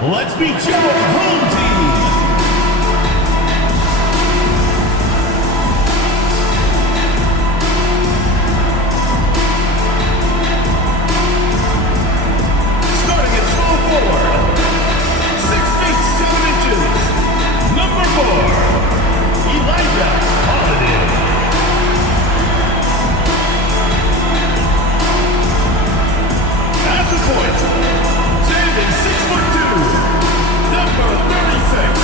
Let's meet your home team. Starting at small forward, 6 feet 7 inches, number 4, Elijah Holiday. At the point, standing 6'2", number 36.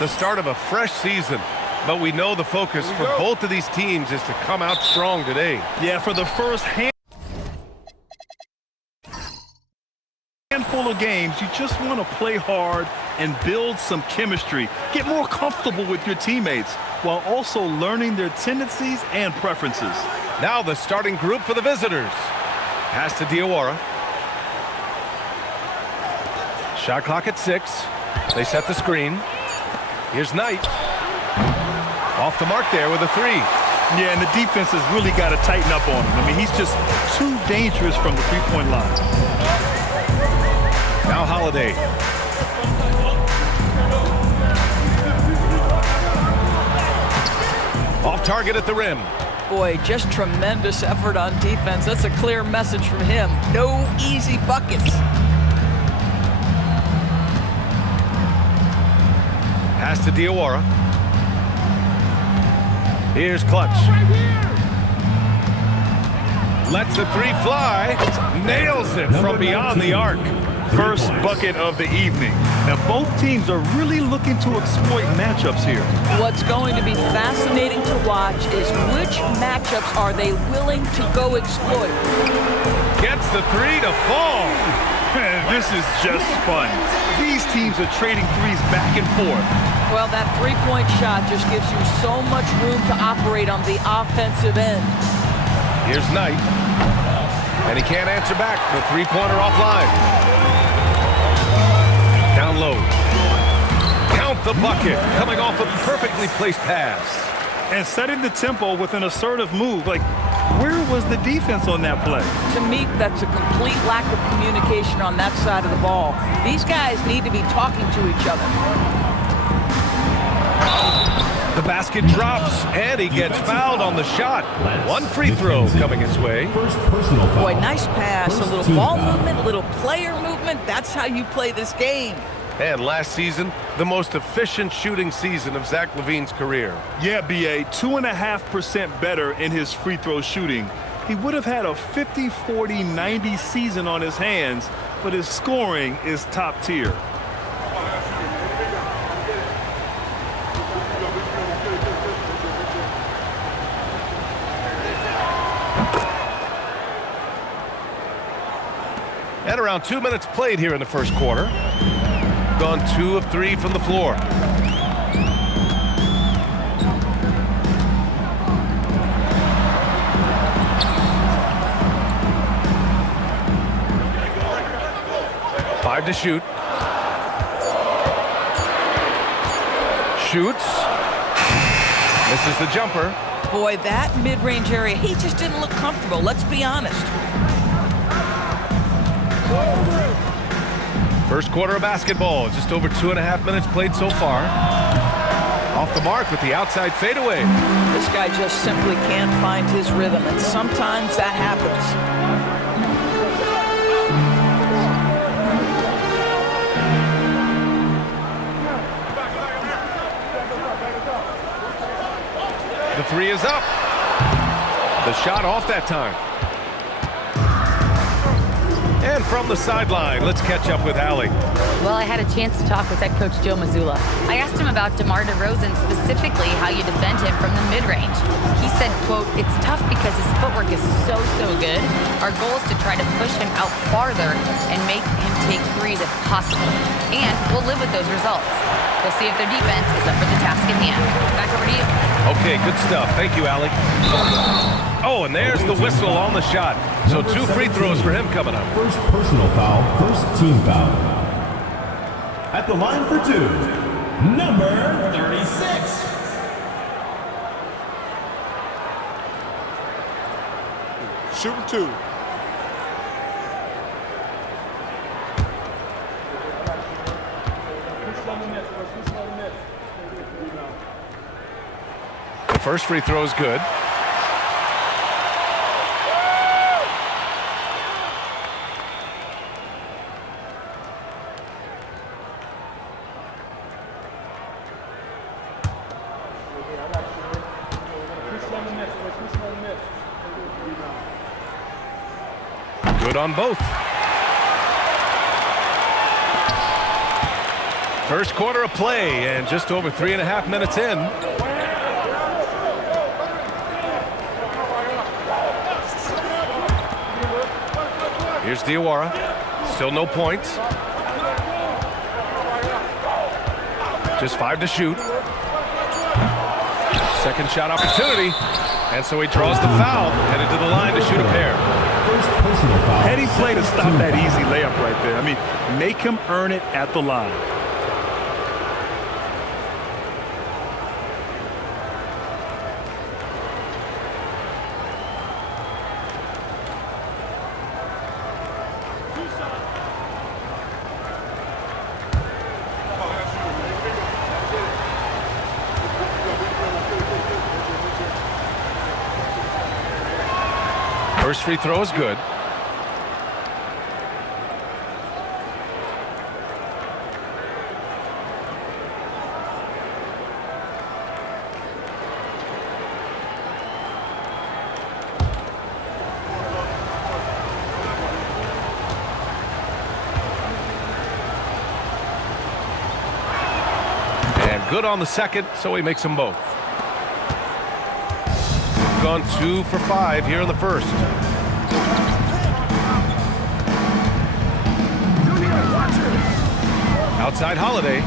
The start of a fresh season, but we know the focus for both of these teams is to come out strong today. Yeah, for the first handful of games, you just want to play hard and build some chemistry. Get more comfortable with your teammates while also learning their tendencies and preferences. Now the starting group for the visitors. Pass to Diawara. Shot clock at 6. They set the screen. Here's Knight. Off the mark there with a 3. Yeah, and the defense has really got to tighten up on him. I mean, he's just too dangerous from the three-point line. Now Holiday. Off target at the rim. Boy, just tremendous effort on defense. That's a clear message from him. No easy buckets. Pass to Diawara. Here's Clutch. Lets the 3 fly. Nails it from beyond the arc. First bucket of the evening. Now, both teams are really looking to exploit matchups here. What's going to be fascinating to watch is which matchups are they willing to go exploit. Gets the 3 to fall. This is just fun. These teams are trading threes back and forth. Well, that three-point shot just gives you so much room to operate on the offensive end. Here's Knight. And he can't answer back. The three-pointer offline. Down low. Count the bucket. Coming off a perfectly placed pass. And setting the tempo with an assertive move. Like, where was the defense on that play? To me, that's a complete lack of communication on that side of the ball. These guys need to be talking to each other. The basket drops, and he gets fouled on the shot. 1 free throw coming his way. Boy, nice pass. A little ball movement, a little player movement. That's how you play this game. And last season, the most efficient shooting season of Zach LaVine's career. Yeah, B.A., 2.5% better in his free throw shooting. He would have had a 50, 40, 90 season on his hands, but his scoring is top tier. And around 2 minutes played here in the first quarter. Gone 2 of 3 from the floor. Five to shoot. Shoots. Misses the jumper. Boy, that mid-range area, he just didn't look comfortable. Let's be honest. First quarter of basketball, just over 2.5 minutes played so far. Off the mark with the outside fadeaway. This guy just simply can't find his rhythm, and sometimes that happens. The 3 is up. The shot off that time. And from the sideline, let's catch up with Allie. Well, I had a chance to talk with head coach Joe Mazzulla. I asked him about DeMar DeRozan, specifically how you defend him from the mid-range. He said, quote, "It's tough because his footwork is so good. Our goal is to try to push him out farther and make him take threes if possible. And we'll live with those results. We'll see if their defense is up for the task at hand." Back over to you. Okay, good stuff. Thank you, Allie. Oh, and there's the whistle on the shot. So 2 free throws for him coming up. First personal foul, first team foul. At the line for 2, number 36. Shooting 2. The first free throw is good. Good on both. First quarter of play and just over 3.5 minutes in. Here's Diawara. Still no points. Just 5 to shoot. Second shot opportunity. And so he draws the foul, headed to the line to shoot a pair. Heady play to stop that easy layup right there. I mean, make him earn it at the line. First free throw is good. And good on the second, so he makes them both. Gone 2 for 5 here in the first. Outside Holiday.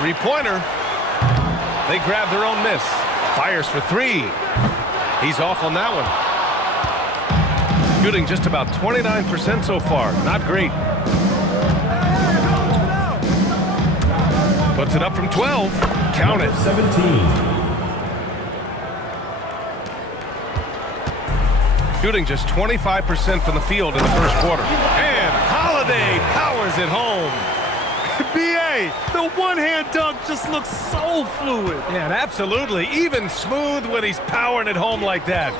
Three-pointer. They grab their own miss. Fires for 3. He's off on that one. Shooting just about 29% so far. Not great. Puts it up from 12. Count it. 17. Shooting just 25% from the field in the first quarter. And Holiday powers it home. B.A., the one-hand dunk just looks so fluid. Yeah, and absolutely. Even smooth when he's powering it home like that.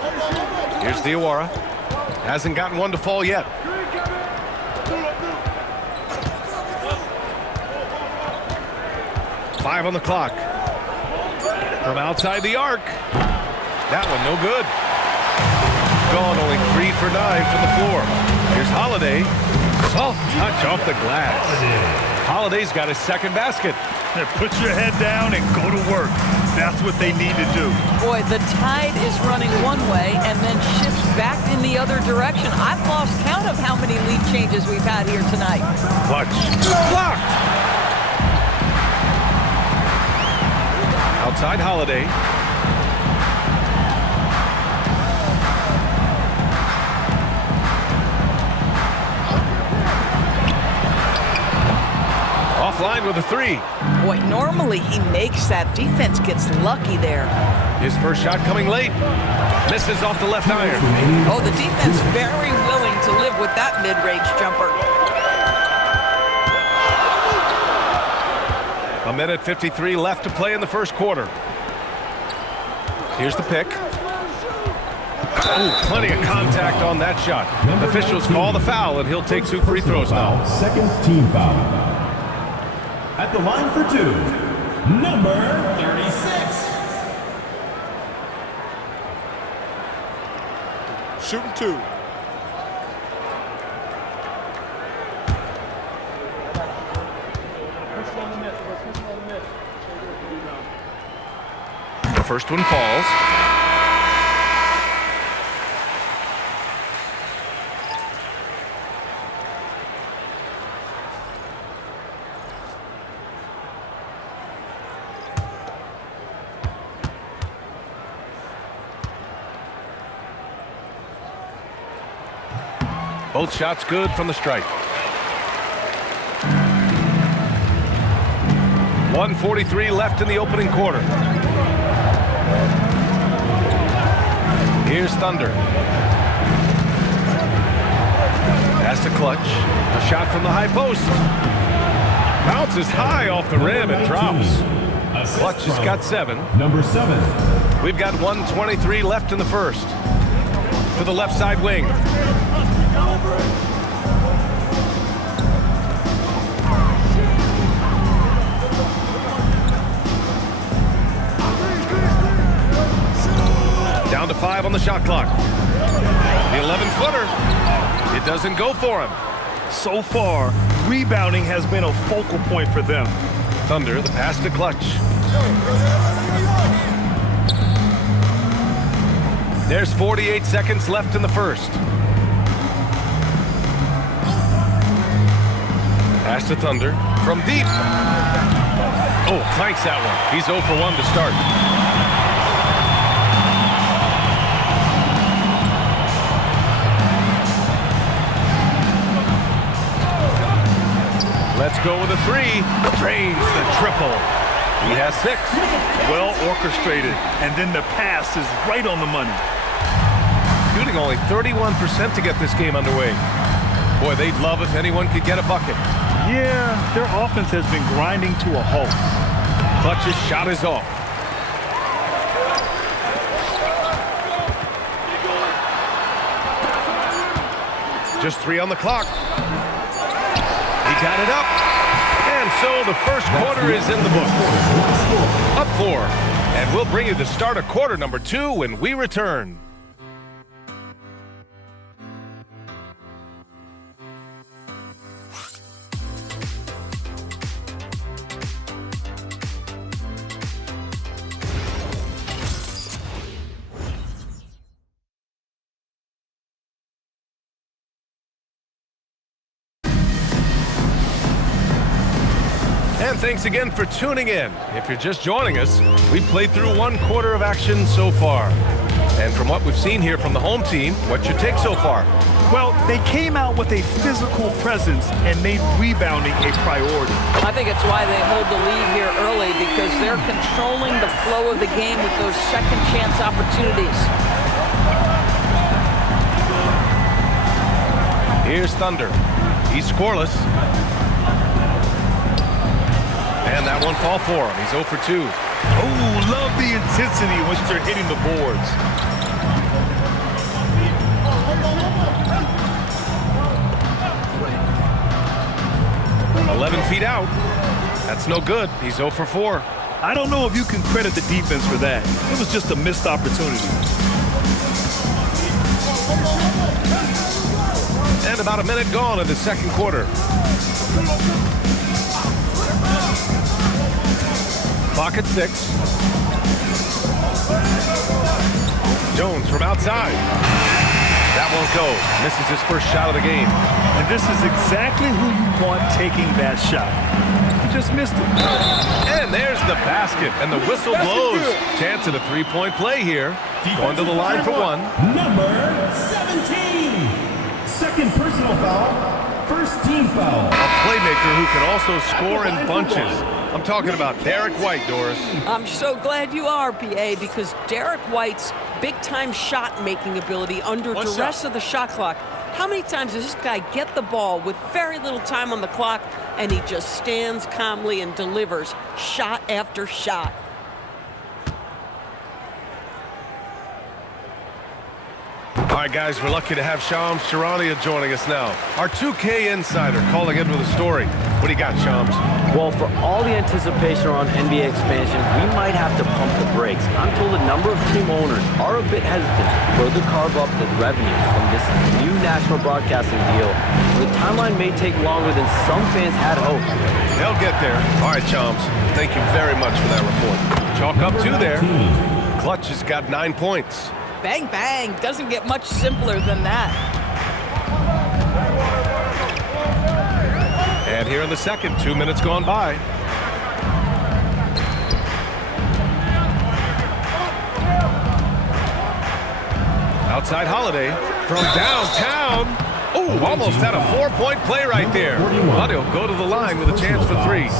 Here's Diawara. Hasn't gotten one to fall yet. Five on the clock. From outside the arc. That one no good. Gone only 3 for 9 from the floor. Here's Holiday. Soft touch off the glass. Holiday's got his second basket. Put your head down and go to work. That's what they need to do. Boy, the tide is running one way and then shifts back in the other direction. I've lost count of how many lead changes we've had here tonight. Clutch. Blocked. Outside Holiday. Offline with a 3. Boy, normally he makes that. Defense gets lucky there. His first shot coming late. Misses off the left iron. Oh, the defense very willing to live with that mid-range jumper. A minute 53 left to play in the first quarter. Here's the pick. Oh, plenty of contact on that shot. Officials call the foul, and he'll take 2 free throws now. Second team foul. At the line for two, number 36. Shooting two. The first one falls. Both shots good from the strike. 1:43 left in the opening quarter. Here's Thunder. Pass to Clutch. A shot from the high post. Bounces high off the rim and drops. Clutch has got 7. Number 7. We've got 1:23 left in the first. To the left side wing. Down to 5 on the shot clock. The 11-footer. It doesn't go for him. So far, rebounding has been a focal point for them. Thunder, the pass to Clutch. There's 48 seconds left in the first. Pass to Thunder from deep. Oh, clanks that one. He's 0 for 1 to start. Let's go with a 3. Drains the triple. He has 6. Well orchestrated, and then the pass is right on the money. Shooting only 31% to get this game underway. Boy, they'd love if anyone could get a bucket. Yeah, their offense has been grinding to a halt. Clutch's shot is off. Just 3 on the clock. He got it up. And so the first quarter is in the books. Up 4. And we'll bring you the start of quarter number 2 when we return. And thanks again for tuning in. If you're just joining us, we've played through 1 quarter of action so far. And from what we've seen here from the home team, what's your take so far? Well, they came out with a physical presence and made rebounding a priority. I think it's why they hold the lead here early, because they're controlling the flow of the game with those second chance opportunities. Here's Thunder. He's scoreless. And that one fall for him. He's 0 for 2. Oh, love the intensity in which they're hitting the boards. $11 feet out. That's no good. He's 0 for 4. I don't know if you can credit the defense for that. It was just a missed opportunity. And about a minute gone in the second quarter. Clock at 6. Jones from outside. That won't go. Misses his first shot of the game. And this is exactly who you want taking that shot. He just missed it. And there's the basket, and the whistle blows. Chance at a 3-point play here. Going to the line for 1. Number 17. Second personal foul. First team foul. A playmaker who can also score in bunches. I'm talking about Derek White, Doris. I'm so glad you are, PA, because Derek White's big-time shot-making ability under duress of the shot clock. How many times does this guy get the ball with very little time on the clock, and he just stands calmly and delivers shot after shot? All right, guys, we're lucky to have Shams Charania joining us now. Our 2K insider calling in with a story. What do you got, Shams? Well, for all the anticipation around NBA expansion, we might have to pump the brakes. I'm told a number of team owners are a bit hesitant to further carve up the revenue from this new national broadcasting deal. So the timeline may take longer than some fans had hoped. They'll get there. All right, Shams, thank you very much for that report. Chalk up 2 there. Clutch has got 9 points. Bang, bang. Doesn't get much simpler than that. And here in the second, 2 minutes gone by. Outside Holiday from downtown. Oh, almost had a 4-point play right there. But he'll go to the line with a chance for 3.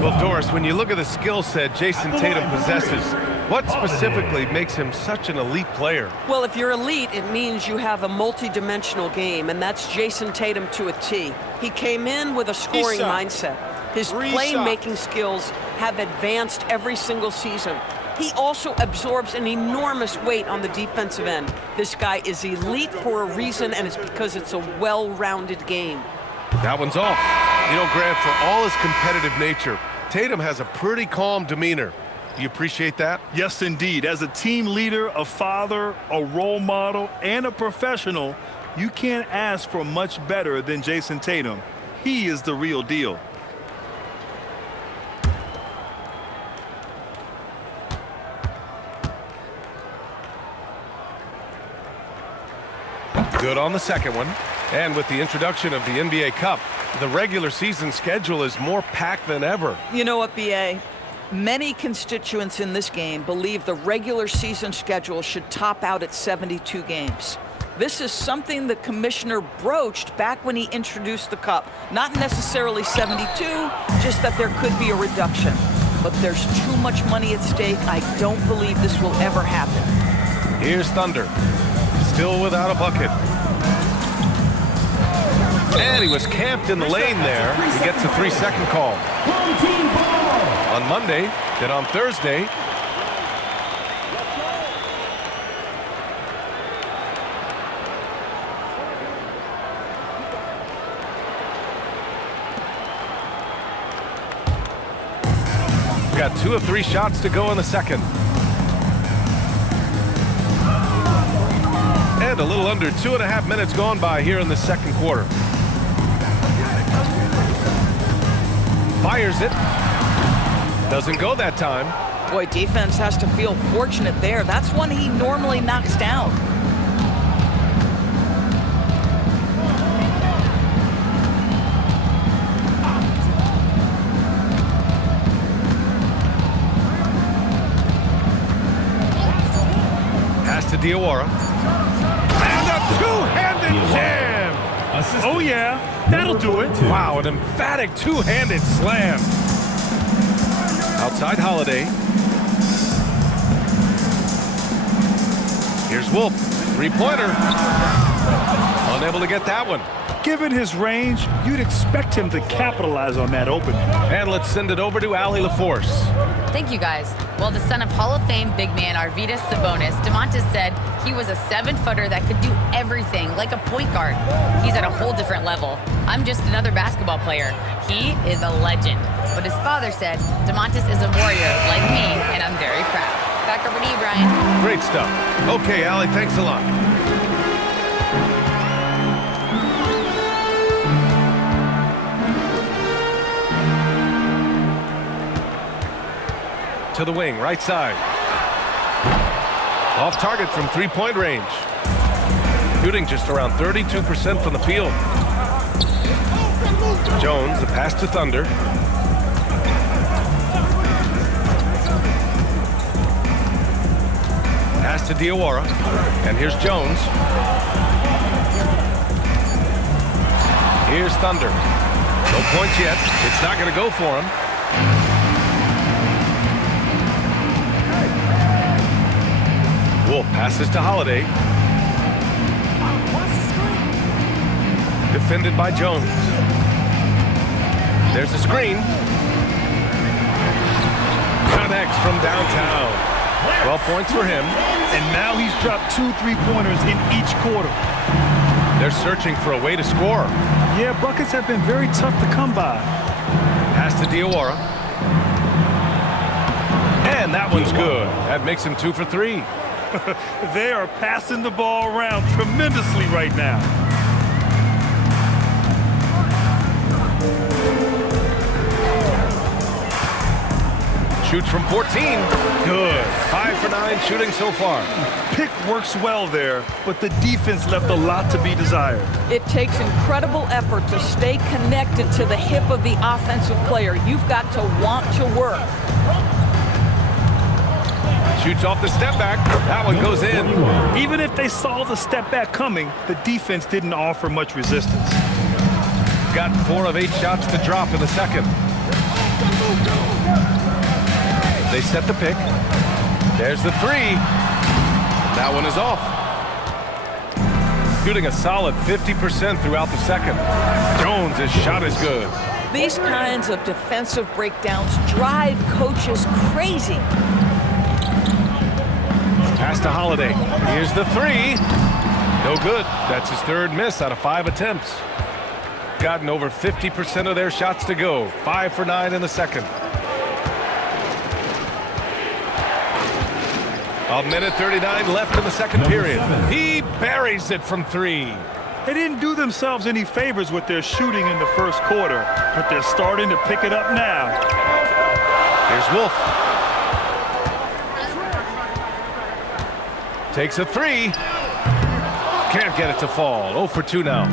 Well, Doris, when you look at the skill set Jason Tatum possesses, what specifically makes him such an elite player? Well, if you're elite, it means you have a multi-dimensional game, and that's Jason Tatum to a T. He came in with a scoring mindset. His playmaking skills have advanced every single season. He also absorbs an enormous weight on the defensive end. This guy is elite for a reason, and it's because it's a well-rounded game. That one's off. You know, Grant, for all his competitive nature, Tatum has a pretty calm demeanor. You appreciate that? Yes, indeed. As a team leader, a father, a role model, and a professional, you can't ask for much better than Jason Tatum. He is the real deal. Good on the second one. And with the introduction of the NBA Cup, the regular season schedule is more packed than ever. You know what, B.A.? Many constituents in this game believe the regular season schedule should top out at 72 games. This is something the commissioner broached back when he introduced the Cup. Not necessarily 72, just that there could be a reduction. But there's too much money at stake. I don't believe this will ever happen. Here's Thunder. Still without a bucket. And he was camped in the lane there. He gets a 3-second call. On Monday, then on Thursday, we got 2 of 3 shots to go in the second. And a little under 2.5 minutes gone by here in the second quarter. Fires it. Doesn't go that time. Boy, defense has to feel fortunate there. That's one he normally knocks down. Pass to Diawara. And a two-handed jam. Oh, yeah. That'll do it. Wow, an emphatic two-handed slam. Outside Holiday. Here's Wolf. 3-pointer. Unable to get that one. Given his range, you'd expect him to capitalize on that opening. And let's send it over to Allie LaForce. Thank you, guys. Well, the son of Hall of Fame big man Arvydas Sabonis, DeMontis said he was a 7-footer that could do everything, like a point guard. He's at a whole different level. I'm just another basketball player. He is a legend. But his father said DeMontis is a warrior like me, and I'm very proud. Back over to you, Brian. Great stuff. Okay, Allie, thanks a lot. To the wing, right side. Off target from 3-point range. Shooting just around 32% from the field. Jones, the pass to Thunder. Pass to Diawara. And here's Jones. Here's Thunder. No points yet. It's not going to go for him. Wolf passes to Holiday. Defended by Jones. There's a screen. Connects from downtown. 12 points for him. And now he's dropped 2 3-pointers in each quarter. They're searching for a way to score. Yeah, buckets have been very tough to come by. Pass to Diawara. And that one's good. That makes him 2 for 3. They are passing the ball around tremendously right now. Shoots from 14. Good. 5 for 9 shooting so far. Pick works well there, but the defense left a lot to be desired. It takes incredible effort to stay connected to the hip of the offensive player. You've got to want to work. Shoots off the step back. That one goes in. Even if they saw the step back coming, the defense didn't offer much resistance. Got 4 of 8 shots to drop in the second. They set the pick. There's the 3. That one is off. Shooting a solid 50% throughout the second. Jones' shot is good. These kinds of defensive breakdowns drive coaches crazy. Pass to Holiday. Here's the 3. No good. That's his 3rd miss out of 5 attempts. Gotten over 50% of their shots to go. 5 for 9 in the second. A minute 39 left in the second period. He buries it from 3. They didn't do themselves any favors with their shooting in the first quarter, but they're starting to pick it up now. Here's Wolf. Takes a 3. Can't get it to fall. 0 for 2 now.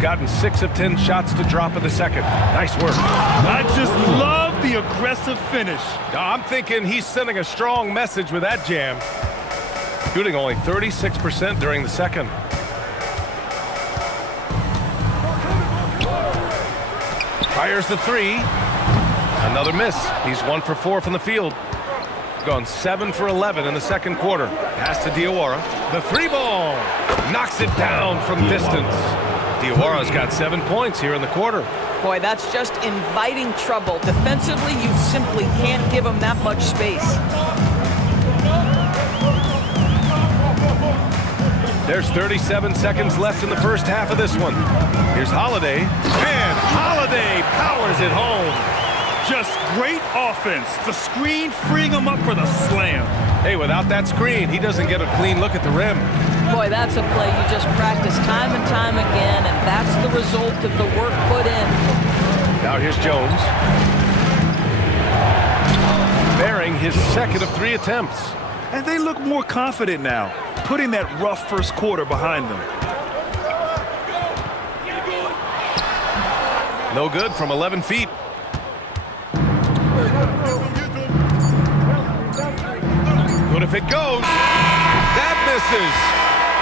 Gotten 6 of 10 shots to drop in the second. Nice work. I just love the aggressive finish. I'm thinking he's sending a strong message with that jam. Shooting only 36% during the second. Fires the 3. Another miss. He's 1 for 4 from the field. Gone 7 for 11 in the second quarter. Pass to Diawara. The 3 ball. Knocks it down from distance. Diawara's got 7 points here in the quarter. Boy, that's just inviting trouble. Defensively, you simply can't give him that much space. There's 37 seconds left in the first half of this one. Here's Holiday. And Holiday powers it home. Just great offense. The screen freeing him up for the slam. Hey, without that screen, he doesn't get a clean look at the rim. Boy, that's a play you just practice time and time again, and that's the result of the work put in. Now here's Jones. Bearing his second of 3 attempts. And they look more confident now, putting that rough first quarter behind them. No good from 11 feet. Good if it goes. That misses.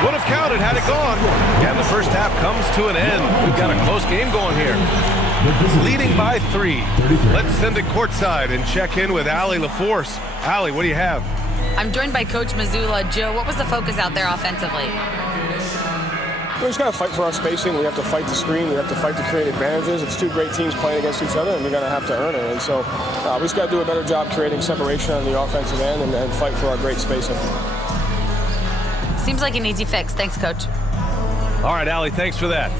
Would have counted had it gone. And the first half comes to an end. We've got a close game going here. Leading by 3. Let's send it courtside and check in with Allie LaForce. Allie, what do you have? I'm joined by Coach Mazzulla. Joe, what was the focus out there offensively? We just got to fight for our spacing. We have to fight the screen. We have to fight to create advantages. It's 2 great teams playing against each other, and we're going to have to earn it. And so we just got to do a better job creating separation on the offensive end and fight for our great spacing. Seems like an easy fix. Thanks, Coach. All right, Allie, thanks for that.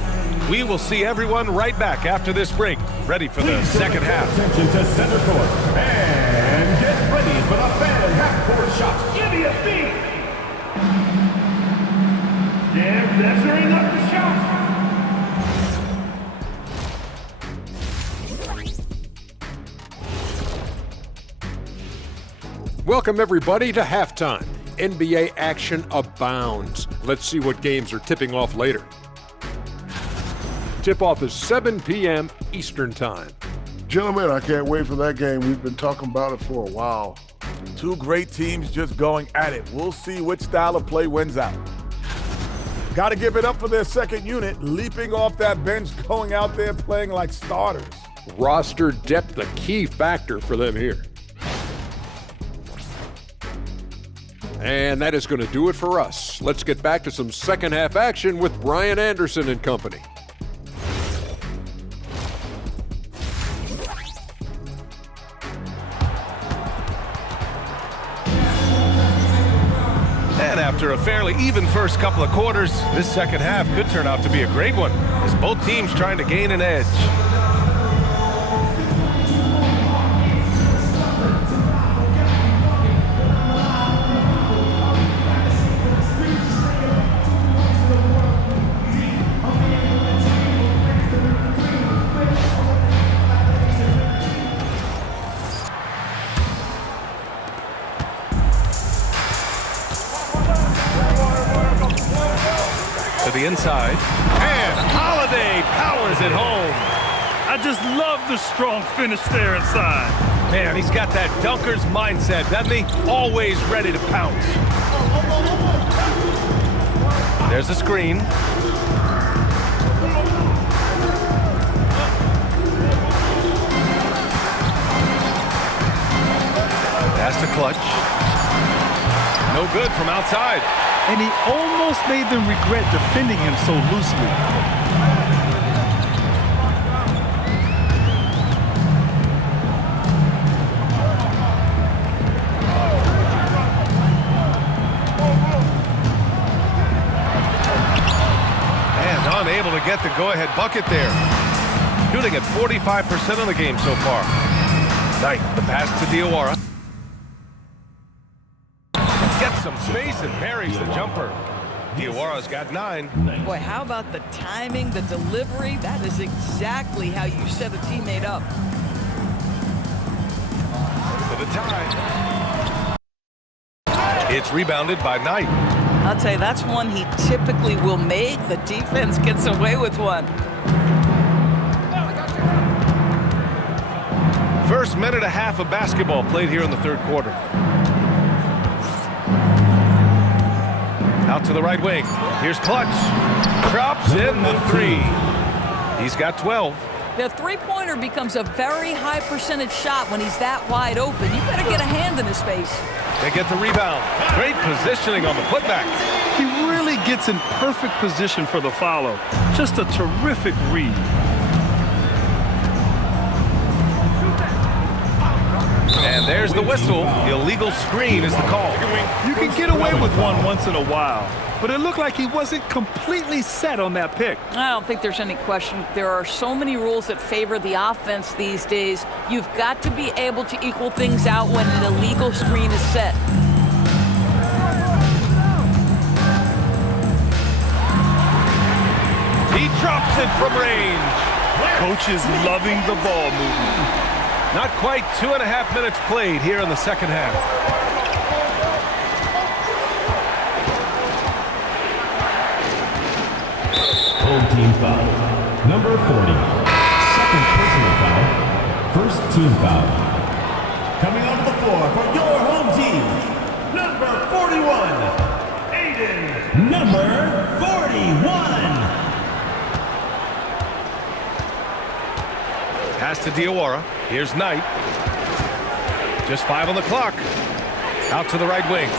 We will see everyone right back after this break. Ready for the second half. Attention to center court. And get ready for the fan half-court shot. Give me a beat! Yeah, measuring up the shot. Welcome, everybody, to halftime. NBA action abounds. Let's see what games are tipping off later. Tip-off is 7 p.m. Eastern Time. Gentlemen, I can't wait for that game. We've been talking about it for a while. 2 great teams just going at it. We'll see which style of play wins out. Got to give it up for their second unit, leaping off that bench, going out there playing like starters. Roster depth, a key factor for them here. And that is going to do it for us. Let's get back to some second half action with Brian Anderson and company. after a fairly even first couple of quarters, this second half could turn out to be a great one, as both teams trying to gain an edge. To the inside, and Holiday powers it home. I just love the strong finish there inside. Man, he's got that dunker's mindset, doesn't he? Always ready to pounce. There's a screen. Pass to Clutch. No good from outside. And he almost made them regret defending him so loosely. And unable to get the go-ahead bucket there. Shooting at 45% of the game so far. Knight, the pass to Diawara. Gets some space and buries the jumper. Diawara's got 9. Boy, how about the timing, the delivery? That is exactly how you set a teammate up. For the tie. It's rebounded by Knight. I'll tell you, that's one he typically will make. The defense gets away with one. First minute and a half of basketball played here in the third quarter. Out to the right wing. Here's Clutch. Drops in the 3. He's got 12. The three-pointer becomes a very high percentage shot when he's that wide open. You better get a hand in his face. They get the rebound. Great positioning on the putback. He really gets in perfect position for the follow. Just a terrific read. And there's the whistle. Illegal screen is the call. You can get away with one once in a while, but it looked like he wasn't completely set on that pick. I don't think there's any question. There are so many rules that favor the offense these days. You've got to be able to equal things out when an illegal screen is set. He drops it from range. Coach is loving the ball movement. Not quite 2.5 minutes played here in the second half. Home team foul. Number 40. Second personal foul. First team foul. Coming onto the floor for your home team. Number 41. Aiden. Number 41. Pass to Diawara. Here's Knight. Just 5 on the clock. Out to the right wing.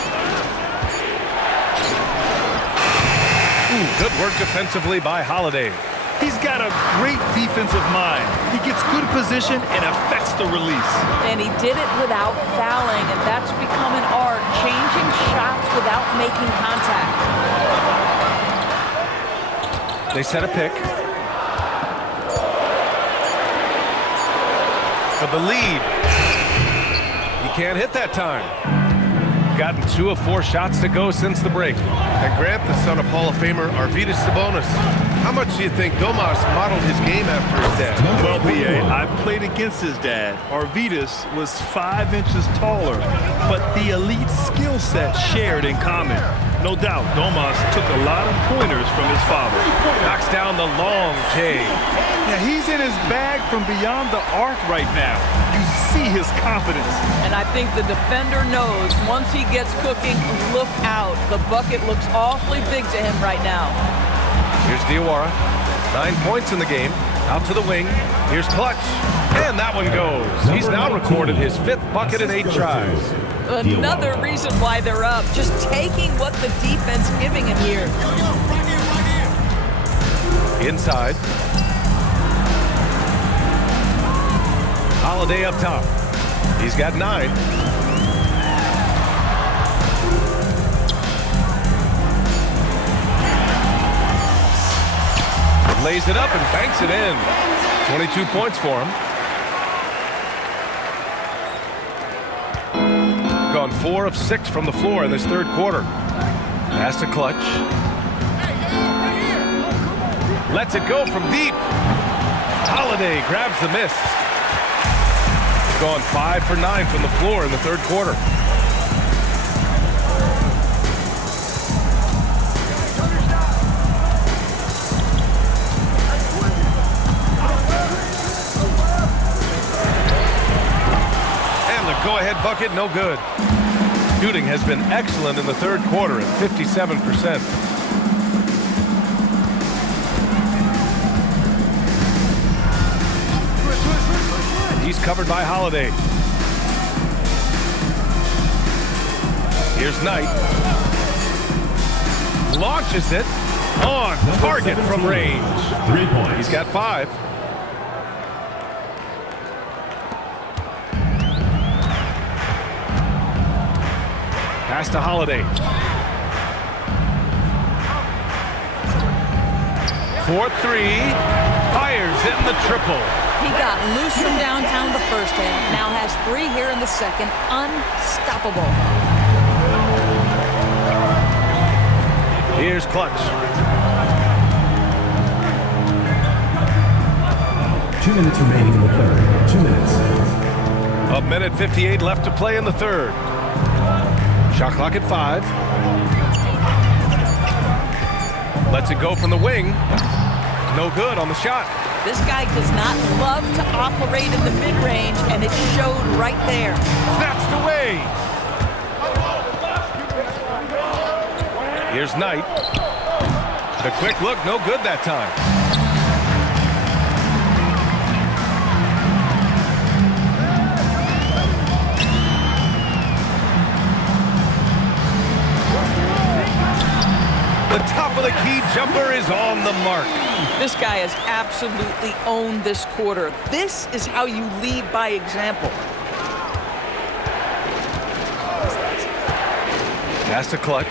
Ooh, good work defensively by Holiday. He's got a great defensive mind. He gets good position and affects the release. And he did it without fouling, and that's become an art, changing shots without making contact. They set a pick. For the lead. He can't hit that time. Gotten 2 of 4 shots to go since the break. And Grant, the son of Hall of Famer Arvydas Sabonis. How much do you think Domas modeled his game after his dad? Well, B.A., I played against his dad. Arvydas was 5 inches taller, but the elite skill set shared in common. No doubt, Domas took a lot of pointers from his father. Knocks down the long J. Yeah, he's in his bag from beyond the arc right now. You see his confidence. And I think the defender knows once he gets cooking, look out. The bucket looks awfully big to him right now. Here's Diawara. 9 points in the game. Out to the wing. Here's Clutch. And that one goes. He's now recorded his 5th bucket in 8 tries. Another reason why they're up. Just taking what the defense giving him here. Inside. Holiday up top. He's got 9. Lays it up and banks it in. 22 points for him. Gone 4 of 6 from the floor in this third quarter. Pass to Clutch. Lets it go from deep. Holiday grabs the miss. Gone 5 for 9 from the floor in the third quarter. Go-ahead bucket, no good. Shooting has been excellent in the third quarter at 57%. He's covered by Holiday. Here's Knight. Launches it on target from range. 3 points. He's got 5. Pass to Holiday. 4-3. Fires in the triple. He got loose from downtown the first half. Now has 3 here in the second. Unstoppable. Here's Clutch. 2 minutes remaining in the third. 2 minutes. A minute 58 left to play in the third. Shot clock at 5. Lets it go from the wing. No good on the shot. This guy does not love to operate in the mid-range, and it showed right there. Snatched away. Here's Knight. The quick look, no good that time. The top of the key jumper is on the mark. This guy has absolutely owned this quarter. This is how you lead by example. Pass to Clutch.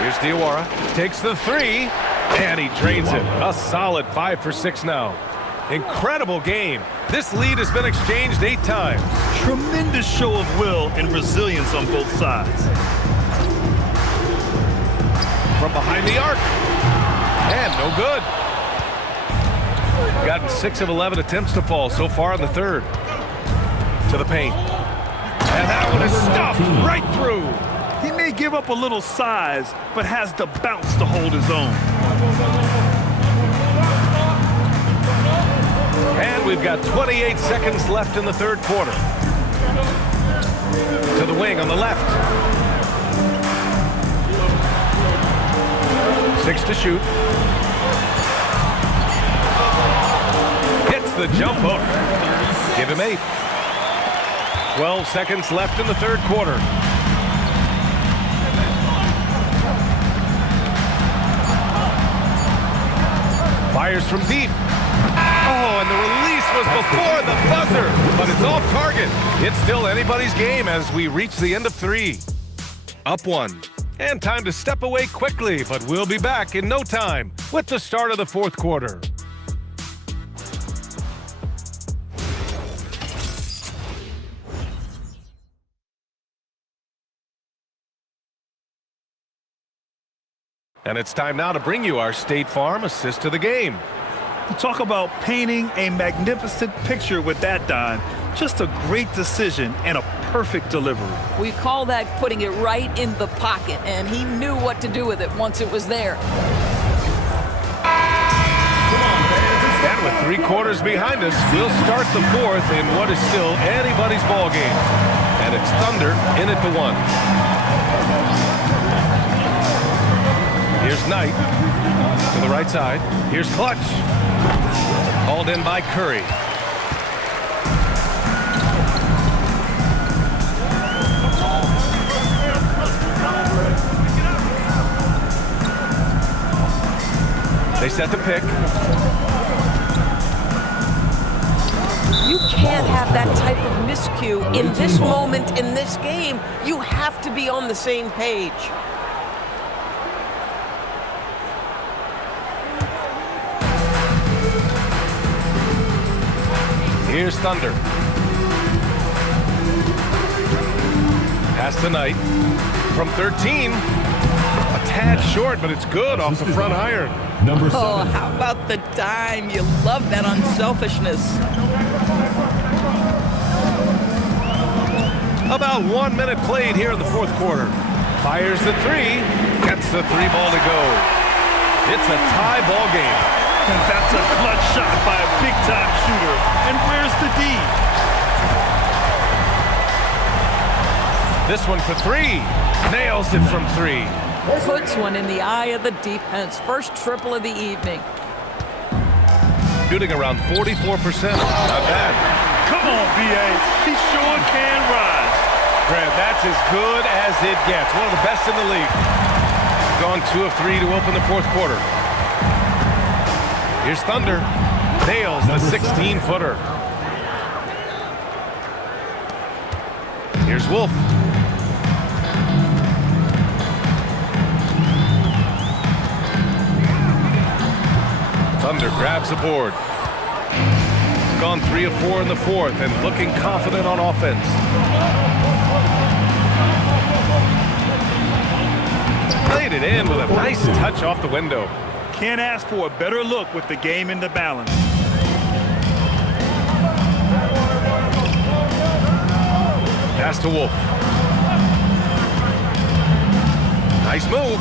Here's Diawara. Takes the 3, and he drains it. A solid 5 for 6 now. Incredible game. This lead has been exchanged 8 times. Tremendous show of will and resilience on both sides. From behind the arc. And no good. Gotten 6 of 11 attempts to fall so far in the third. To the paint. And that one is stuffed right through. He may give up a little size, but has the bounce to hold his own. And we've got 28 seconds left in the third quarter. To the wing on the left. 6 to shoot. Hits the jump hook. Give him 8. 12 seconds left in the third quarter. Fires from deep. Oh, and the release was before the buzzer, but it's off target. It's still anybody's game as we reach the end of 3. Up 1. And time to step away quickly, but we'll be back in no time with the start of the fourth quarter. And it's time now to bring you our State Farm assist to the game. Talk about painting a magnificent picture with that dime. Just a great decision and a perfect delivery. We call that putting it right in the pocket, and he knew what to do with it once it was there. And with 3 quarters behind us, we'll start the fourth in what is still anybody's ball game. And it's Thunder in it to 1. Here's Knight to the right side. Here's Clutch. Called in by Curry. They set the pick. You can't have that type of miscue in this moment, in this game. You have to be on the same page. Here's Thunder. Pass to Knight. From 13. A tad short, but it's good off the front iron. Number 7. Oh, how about the dime? You love that unselfishness. About 1 minute played here in the fourth quarter. Fires the three. Gets the three ball to go. It's a tie ball game. And that's a clutch shot by a big-time shooter. And where's the D? This one for three. Nails it from three. Puts one in the eye of the defense. First triple of the evening. Shooting around 44%. Not bad. Come on, B.A. He sure can rise. Grant, that's as good as it gets. One of the best in the league. Gone 2 of 3 to open the fourth quarter. Here's Thunder. Nails the 16-footer. Here's Wolf. Thunder grabs the board. Gone 3 of 4 in the fourth and looking confident on offense. Played it in with a nice touch off the window. Can't ask for a better look with the game in the balance. Pass to Wolf. Nice move.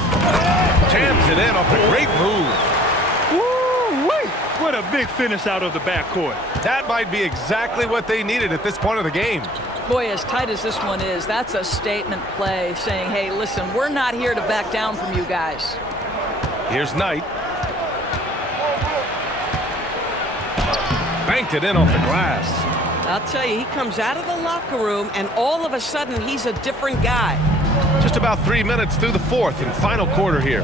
Jams it in off a great move. Woo-wee! What a big finish out of the backcourt. That might be exactly what they needed at this point of the game. Boy, as tight as this one is, that's a statement play saying, hey, listen, we're not here to back down from you guys. Here's Knight. Banked it in off the glass. I'll tell you, he comes out of the locker room, and all of a sudden, he's a different guy. Just about 3 minutes through the fourth and final quarter here.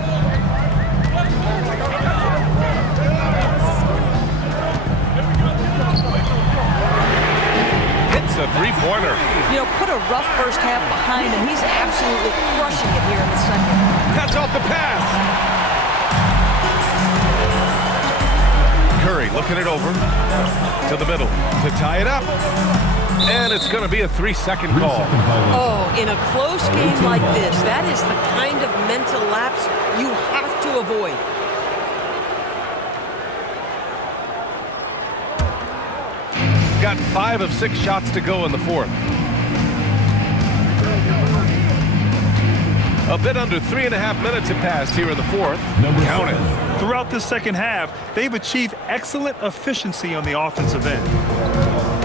Hits a three-pointer. You know, put a rough first half behind him. He's absolutely crushing it here in the second. Cuts off the pass. Curry looking it over to the middle to tie it up. And it's going to be a 3-second call. Oh, in a close game like this, that is the kind of mental lapse you have to avoid. Got 5 of 6 shots to go in the fourth. A bit under 3.5 minutes have passed here in the fourth. Count it. Throughout the second half, they've achieved excellent efficiency on the offensive end.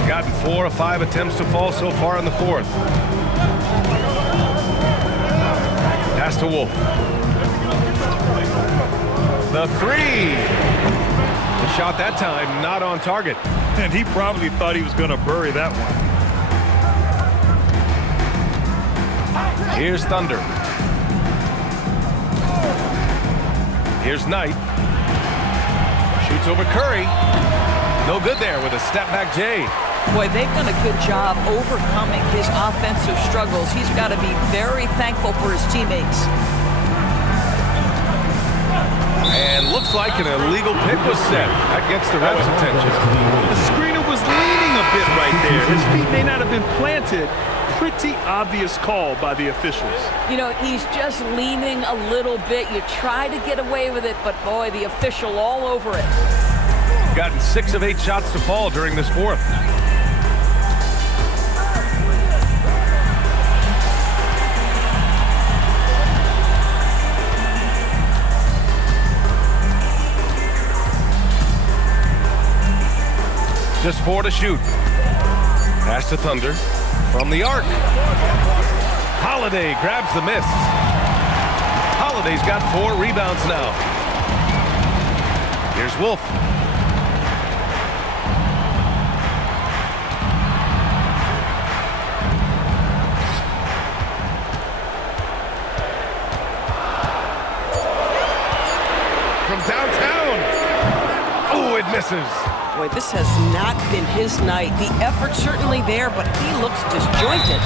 Gotten 4 of 5 attempts to fall so far in the fourth. Pass to Wolf. The three. The shot that time not on target. And he probably thought he was going to bury that one. Here's Thunder. Here's Knight. Shoots over Curry. No good there with a step-back J. Boy, they've done a good job overcoming his offensive struggles. He's got to be very thankful for his teammates. And looks like an illegal pick was set. That gets the ref's attention. The screener was leaning a bit right there. His feet may not have been planted. Pretty obvious call by the officials. You know, he's just leaning a little bit. You try to get away with it, but boy, the official all over it. Gotten 6 of 8 shots to fall during this fourth. Just 4 to shoot. Pass to Thunder. From the arc. Holiday grabs the miss. Holiday's got 4 rebounds now. Here's Wolf. From downtown. Oh, it misses. Boy, this has not been his night. The effort's certainly there, but he looks disjointed.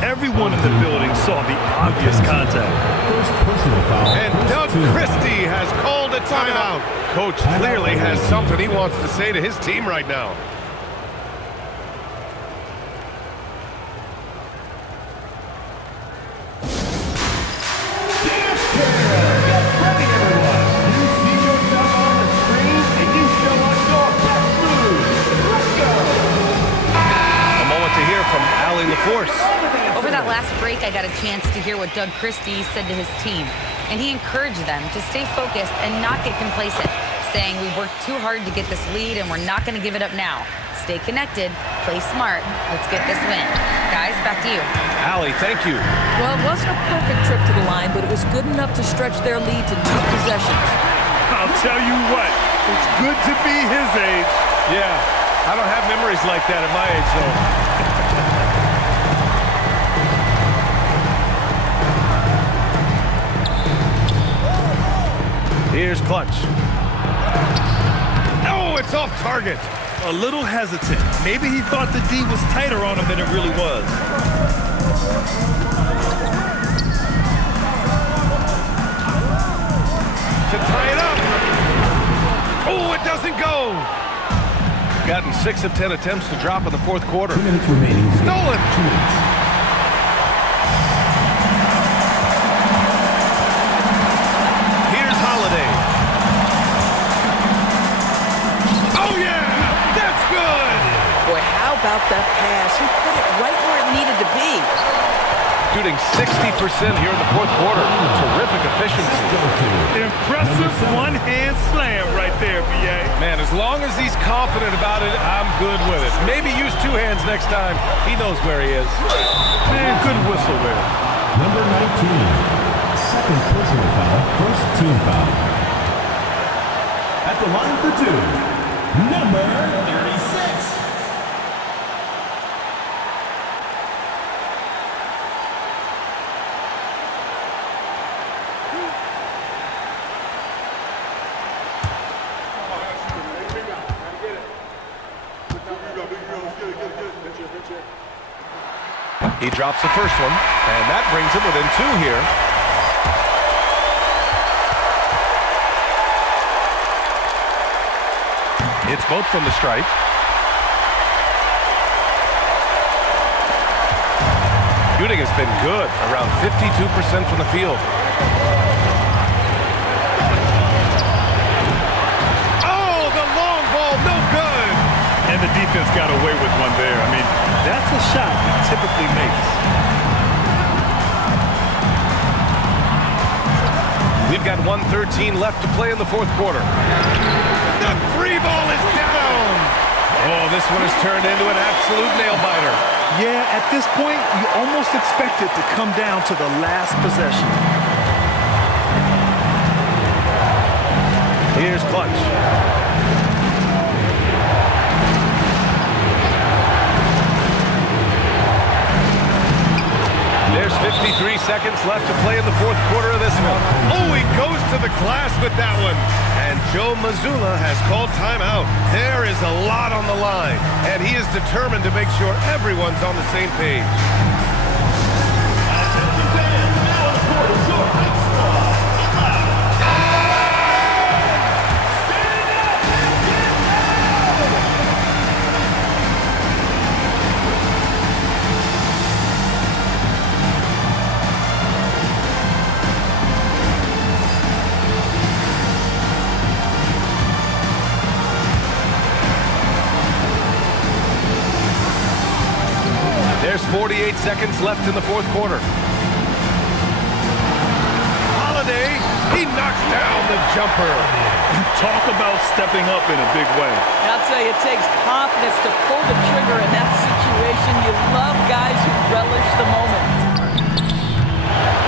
Everyone in the building saw the obvious contact. First personal foul. And Doug Christie has called a timeout. Coach clearly has something he wants to say to his team right now. I got a chance to hear what Doug Christie said to his team, and he encouraged them to stay focused and not get complacent, saying we worked too hard to get this lead and we're not going to give it up now. Stay connected, play smart, let's get this win. Guys, back to you. Allie, thank you. Well, it wasn't a perfect trip to the line, but it was good enough to stretch their lead to 2 possessions. I'll tell you what, it's good to be his age. Yeah, I don't have memories like that at my age, though. Here's Clutch. Oh, it's off target. A little hesitant. Maybe he thought the D was tighter on him than it really was. To tie it up. Oh, it doesn't go. Gotten 6 of 10 attempts to drop in the fourth quarter. 2 minutes remaining. Stolen. 2 minutes. Here's Holiday. Oh, yeah! That's good! Boy, how about that pass? He put it right where it needed to be. Shooting 60% here in the fourth quarter. Terrific efficiency. Impressive one-hand slam right there, B.A. Man, as long as he's confident about it, I'm good with it. Maybe use 2 hands next time. He knows where he is. Man, good whistle there. Number 19. Second personal foul. First team foul. At the line for 2. Number 36. He drops the first one, and that brings him within 2 here. It's both from the stripe. Shooting has been good, around 52% from the field. Oh, the long ball, no good! And the defense got away with one there. I mean, that's a shot he typically makes. We've got 1:13 left to play in the fourth quarter. The 3 ball is down! Oh, this one has turned into an absolute nail-biter. Yeah, at this point, you almost expect it to come down to the last possession. Here's Clutch. There's 53 seconds left to play in the fourth quarter of this one. Oh, he goes to the glass with that one. And Joe Mazzulla has called timeout. There is a lot on the line, and he is determined to make sure everyone's on the same page. There's 48 seconds left in the fourth quarter. Holiday, he knocks down the jumper. Talk about stepping up in a big way. I'll tell you, it takes confidence to pull the trigger in that situation. You love guys who relish the moment.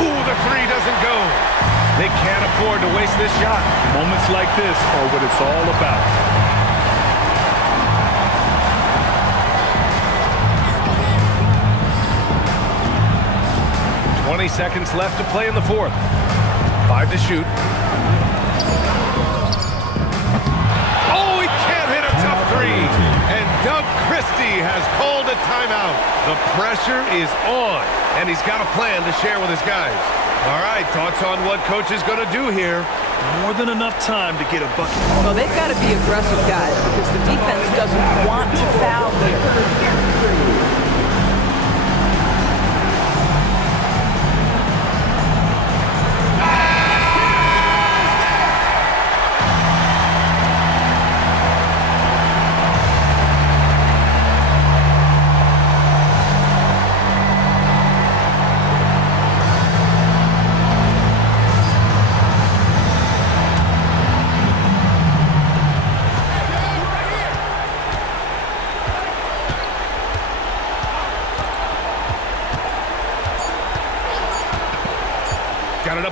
Ooh, the 3 doesn't go. They can't afford to waste this shot. Moments like this are what it's all about. 20 seconds left to play in the fourth. 5 to shoot. Oh, he can't hit a tough 3. And Doug Christie has called a timeout. The pressure is on, and he's got a plan to share with his guys. All right, thoughts on what coach is going to do here? More than enough time to get a bucket. Well, they've got to be aggressive, guys, because the defense doesn't want to foul here.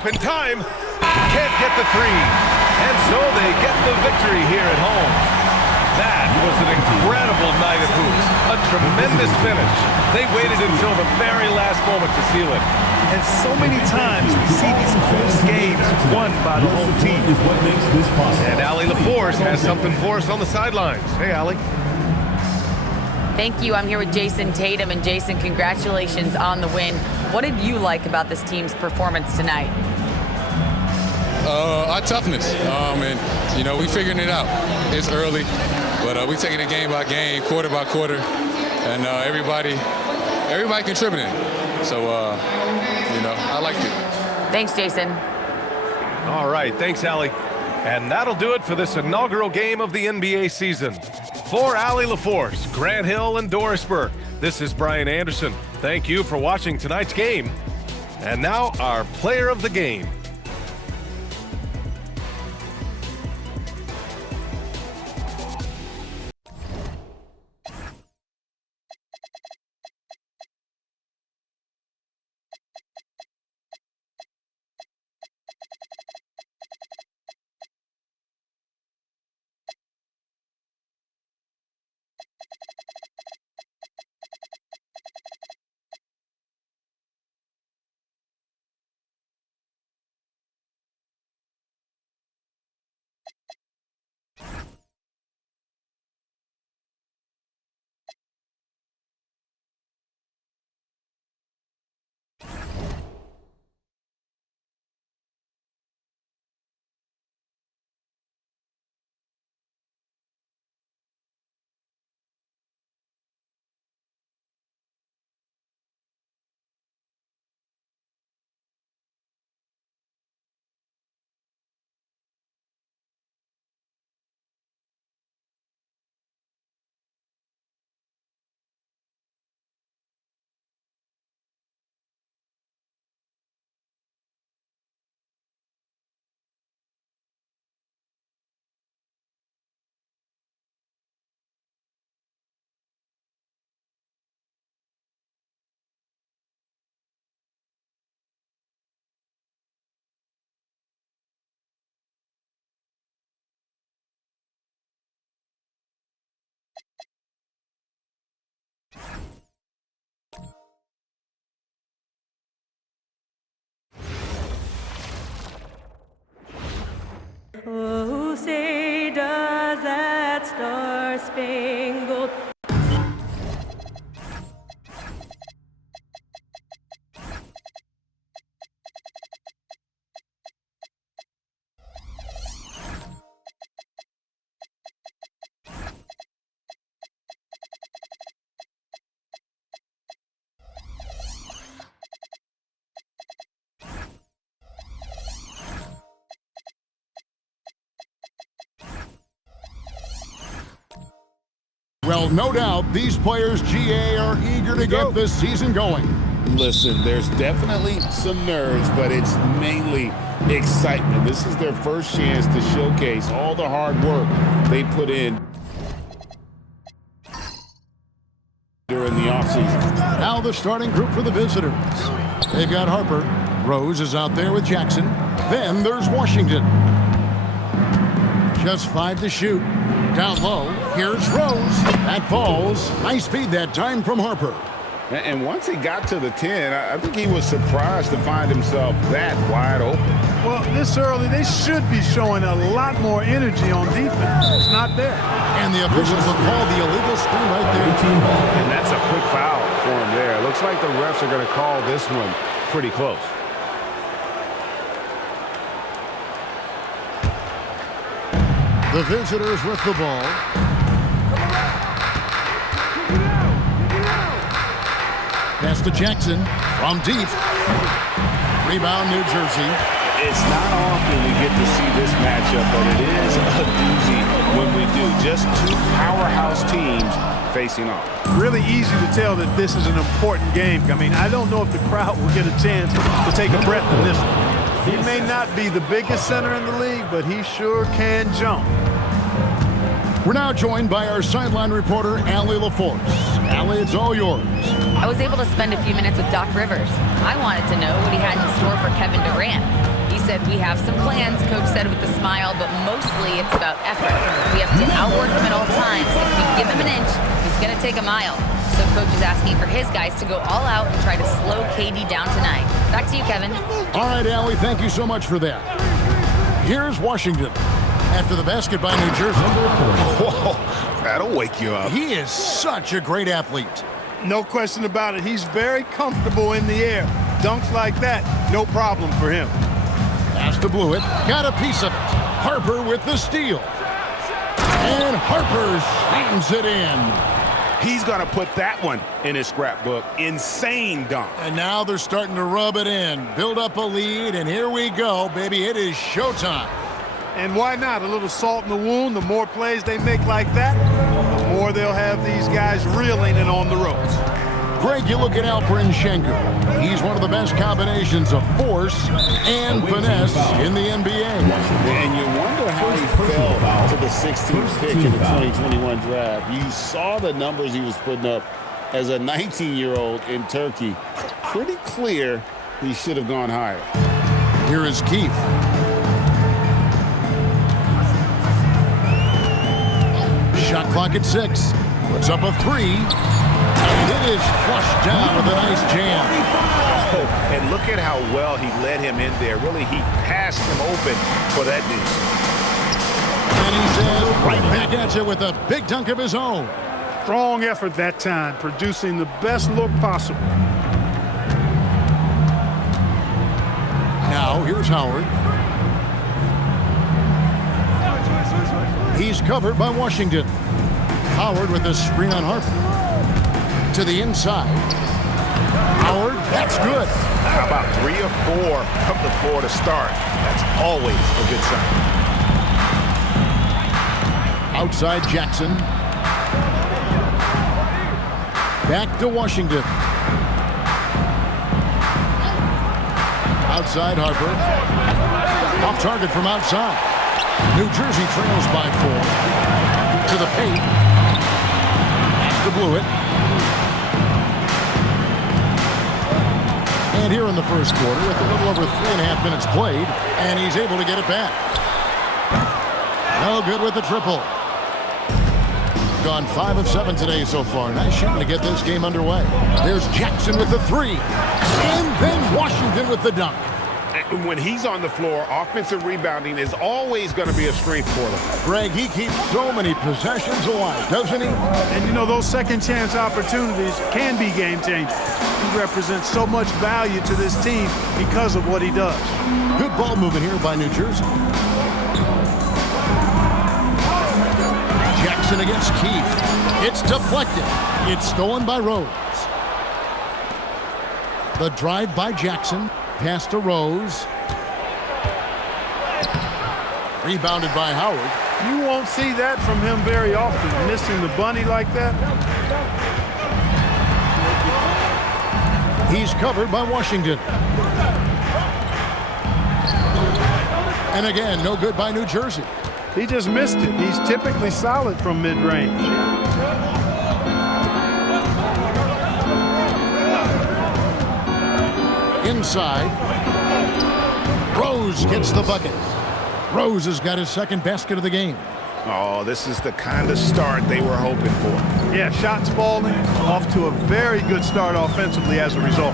up in time. Can't get the three. And so they get the victory here at home. That was an incredible night of hoops. A tremendous finish. They waited until the very last moment to seal it. And so many times we see these close games won by the home team. Is what makes this possible. And Allie LaForce has something for us on the sidelines. Hey, Allie. Thank you. I'm here with Jason Tatum. And Jason, congratulations on the win. What did you like about this team's performance tonight? Our toughness. And, you know, we figuring it out. It's early, but we taking it game by game, quarter by quarter. And everybody contributing. So, you know, I liked it. Thanks, Jason. All right. Thanks, Allie. And that'll do it for this inaugural game of the NBA season. For Allie LaForce, Grant Hill, and Doris Burke, this is Brian Anderson. Thank you for watching tonight's game. And now our player of the game. Oh, say does that star-spangled Well, no doubt these players, GA, are eager to get this season going. Listen, there's definitely some nerves, but it's mainly excitement. This is their first chance to showcase all the hard work they put in during the offseason. Now the starting group for the visitors. They've got Harper. Rose is out there with Jackson. Then there's Washington. Just 5 to shoot. Down low, here's Rose. That falls. Nice feed that time from Harper. And once he got to the 10, I think he was surprised to find himself that wide open. Well, this early, they should be showing a lot more energy on defense. It's not there. And the officials will call the illegal screen right there. And that's a quick foul for him there. It looks like the refs are going to call this one pretty close. The visitors with the ball. Pass to Jackson from deep. Rebound, New Jersey. It's not often we get to see this matchup, but it is a doozy when we do. Just two powerhouse teams facing off. Really easy to tell that this is an important game. I mean, I don't know if the crowd will get a chance to take a breath in this one. He may not be the biggest center in the league, but he sure can jump. We're now joined by our sideline reporter, Allie LaForce. Allie, it's all yours. I was able to spend a few minutes with Doc Rivers. I wanted to know what he had in store for Kevin Durant. He said, we have some plans, Coach said with a smile, but mostly it's about effort. We have to outwork him at all times. If we give him an inch, he's going to take a mile. So Coach is asking for his guys to go all out and try to slow KD down tonight. Back to you, Kevin. All right, Allie, thank you so much for that. Here's Washington. After the basket by New Jersey. Whoa, that'll wake you up. He is such a great athlete. No question about it. He's very comfortable in the air. Dunks like that, no problem for him. Pass to Blewett. Got a piece of it. Harper with the steal. And Harper slams it in. He's going to put that one in his scrapbook. Insane dunk. And now they're starting to rub it in. Build up a lead, and here we go, baby. It is showtime. And why not? A little salt in the wound. The more plays they make like that, the more they'll have these guys reeling and on the ropes. Greg, you look at Alperen Schenker. He's one of the best combinations of force and finesse in the NBA. And you wonder how he fell to the 16th pick in the 2021 draft. You saw the numbers he was putting up as a 19-year-old in Turkey. Pretty clear he should have gone higher. Here is Keith. Shot clock at 6. Puts up a 3. And it is flushed down with a nice jam. Oh, and look at how well he led him in there. Really, he passed him open for that deuce. And he says right back at you with a big dunk of his own. Strong effort that time, producing the best look possible. Now, here's Howard. He's covered by Washington. Howard with the screen on Harper. To the inside. Howard, that's good. How about 3 or 4 from the floor to start? That's always a good sign. Outside Jackson. Back to Washington. Outside Harper. Off target from outside. New Jersey trails by 4. To the paint. Pass to Blewett. And here in the first quarter, with a little over 3.5 minutes played, and he's able to get it back. No good with the triple. Gone 5 of 7 today so far. Nice shooting to get this game underway. There's Jackson with the 3. And then Washington with the dunk. When he's on the floor, offensive rebounding is always going to be a strength for them. Greg, he keeps so many possessions alive, doesn't he? And you know, those second chance opportunities can be game changers. He represents so much value to this team because of what he does. Good ball movement here by New Jersey. Jackson against Keith. It's deflected. It's stolen by Rose. The drive by Jackson. Pass to Rose. Rebounded by Howard. You won't see that from him very often, missing the bunny like that. He's covered by Washington. And again, no good by New Jersey. He just missed it. He's typically solid from mid-range. Inside. Rose gets the bucket. Rose has got his second basket of the game. Oh, this is the kind of start they were hoping for. Yeah, shots falling, off to a very good start offensively as a result.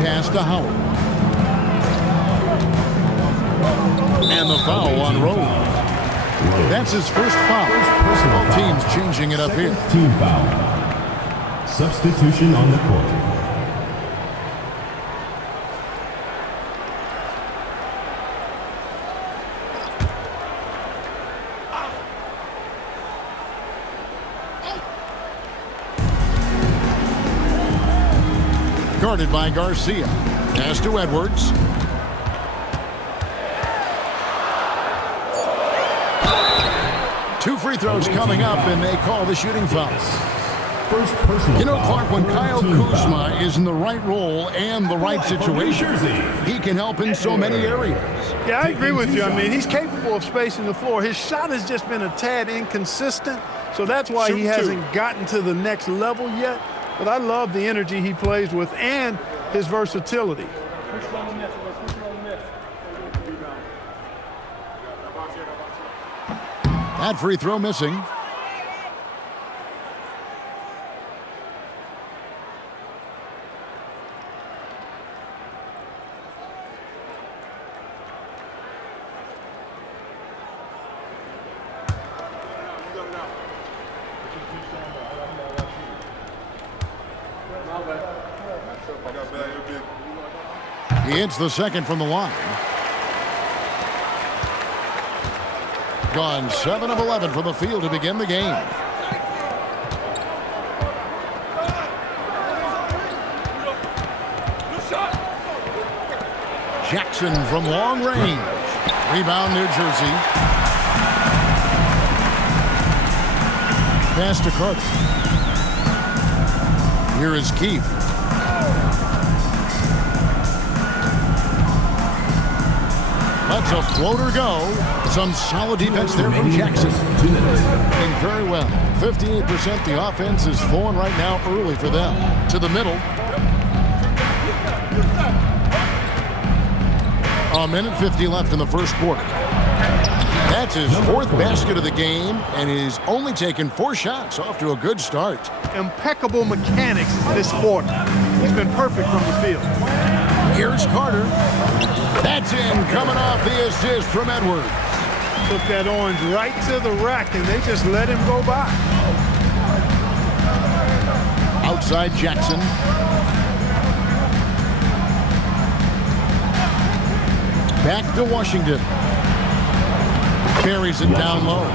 Pass to Howard. And the foul on Rose. That's his first foul. Both teams changing it up here. Team foul. Substitution on the court. Guarded by Garcia. Pass to Edwards. Two free throws coming up, and they call the shooting foul. First personal You know, foul. Clark, when Kyle Kuzma foul. is in the right role and the right situation, he can help in so many areas. Yeah, I agree with you. I mean, he's capable of spacing the floor. His shot has just been a tad inconsistent. So that's why Shoot he two. hasn't gotten to the next level yet. But I love the energy he plays with and his versatility. That free throw missing. He hits the second from the line. Gone 7 of 11 from the field to begin the game. Jackson from long range. Rebound, New Jersey. Pass to Carter. Here is Keefe. Lets a floater go. Some solid defense there from Jackson. Playing very well. 58% the offense is flowing right now early for them. To the middle. A minute 50 left in the first quarter. That's his fourth basket of the game, and he's only taken 4 shots. Off to a good start. Impeccable mechanics this quarter. He's been perfect from the field. Here's Carter. That's in, coming off the assist from Edwards. Took that orange right to the rack, and they just let him go by. Outside Jackson. Back to Washington. Carries it down low.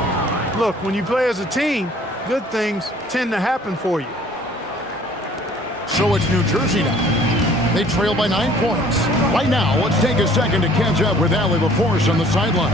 Look, when you play as a team, good things tend to happen for you. So it's New Jersey now. They trail by 9 points. Right now, let's take a second to catch up with Allie LaForce on the sideline.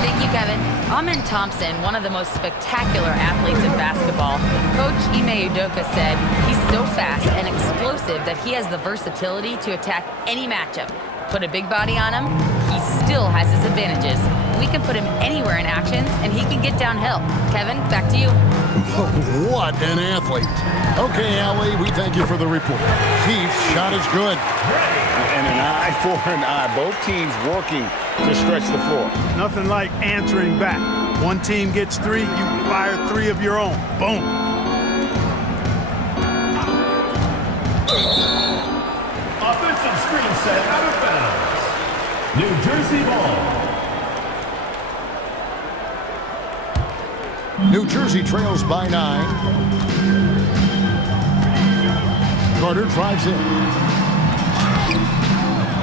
Thank you, Kevin. Amin Thompson, one of the most spectacular athletes in basketball. Coach Ime Udoka said he's so fast and explosive that he has the versatility to attack any matchup. Put a big body on him, he still has his advantages. We can put him anywhere in actions, and he can get downhill. Kevin, back to you. What an athlete. Okay, Allie, we thank you for the report. Keefe's shot is good. And an eye for an eye. Both teams working to stretch the floor. Nothing like answering back. One team gets 3, you fire 3 of your own. Boom. Offensive screen set out of bounds. New Jersey ball. New Jersey trails by 9. Carter drives in.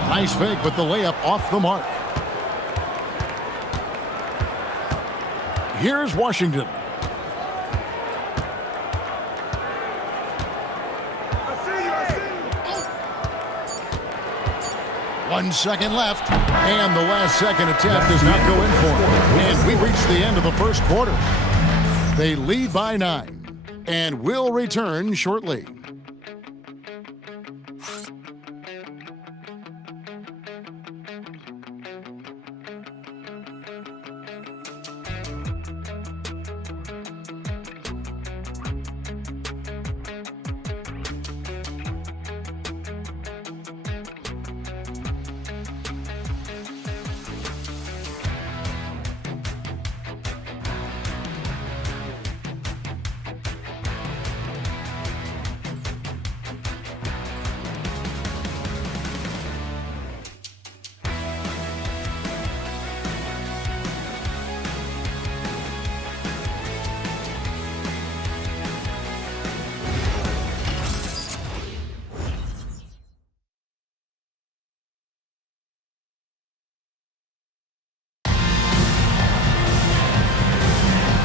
Nice fake, but the layup off the mark. Here's Washington. One second left, and the last second attempt does not go in for him. And we reach the end of the first quarter. They lead by 9 and will return shortly.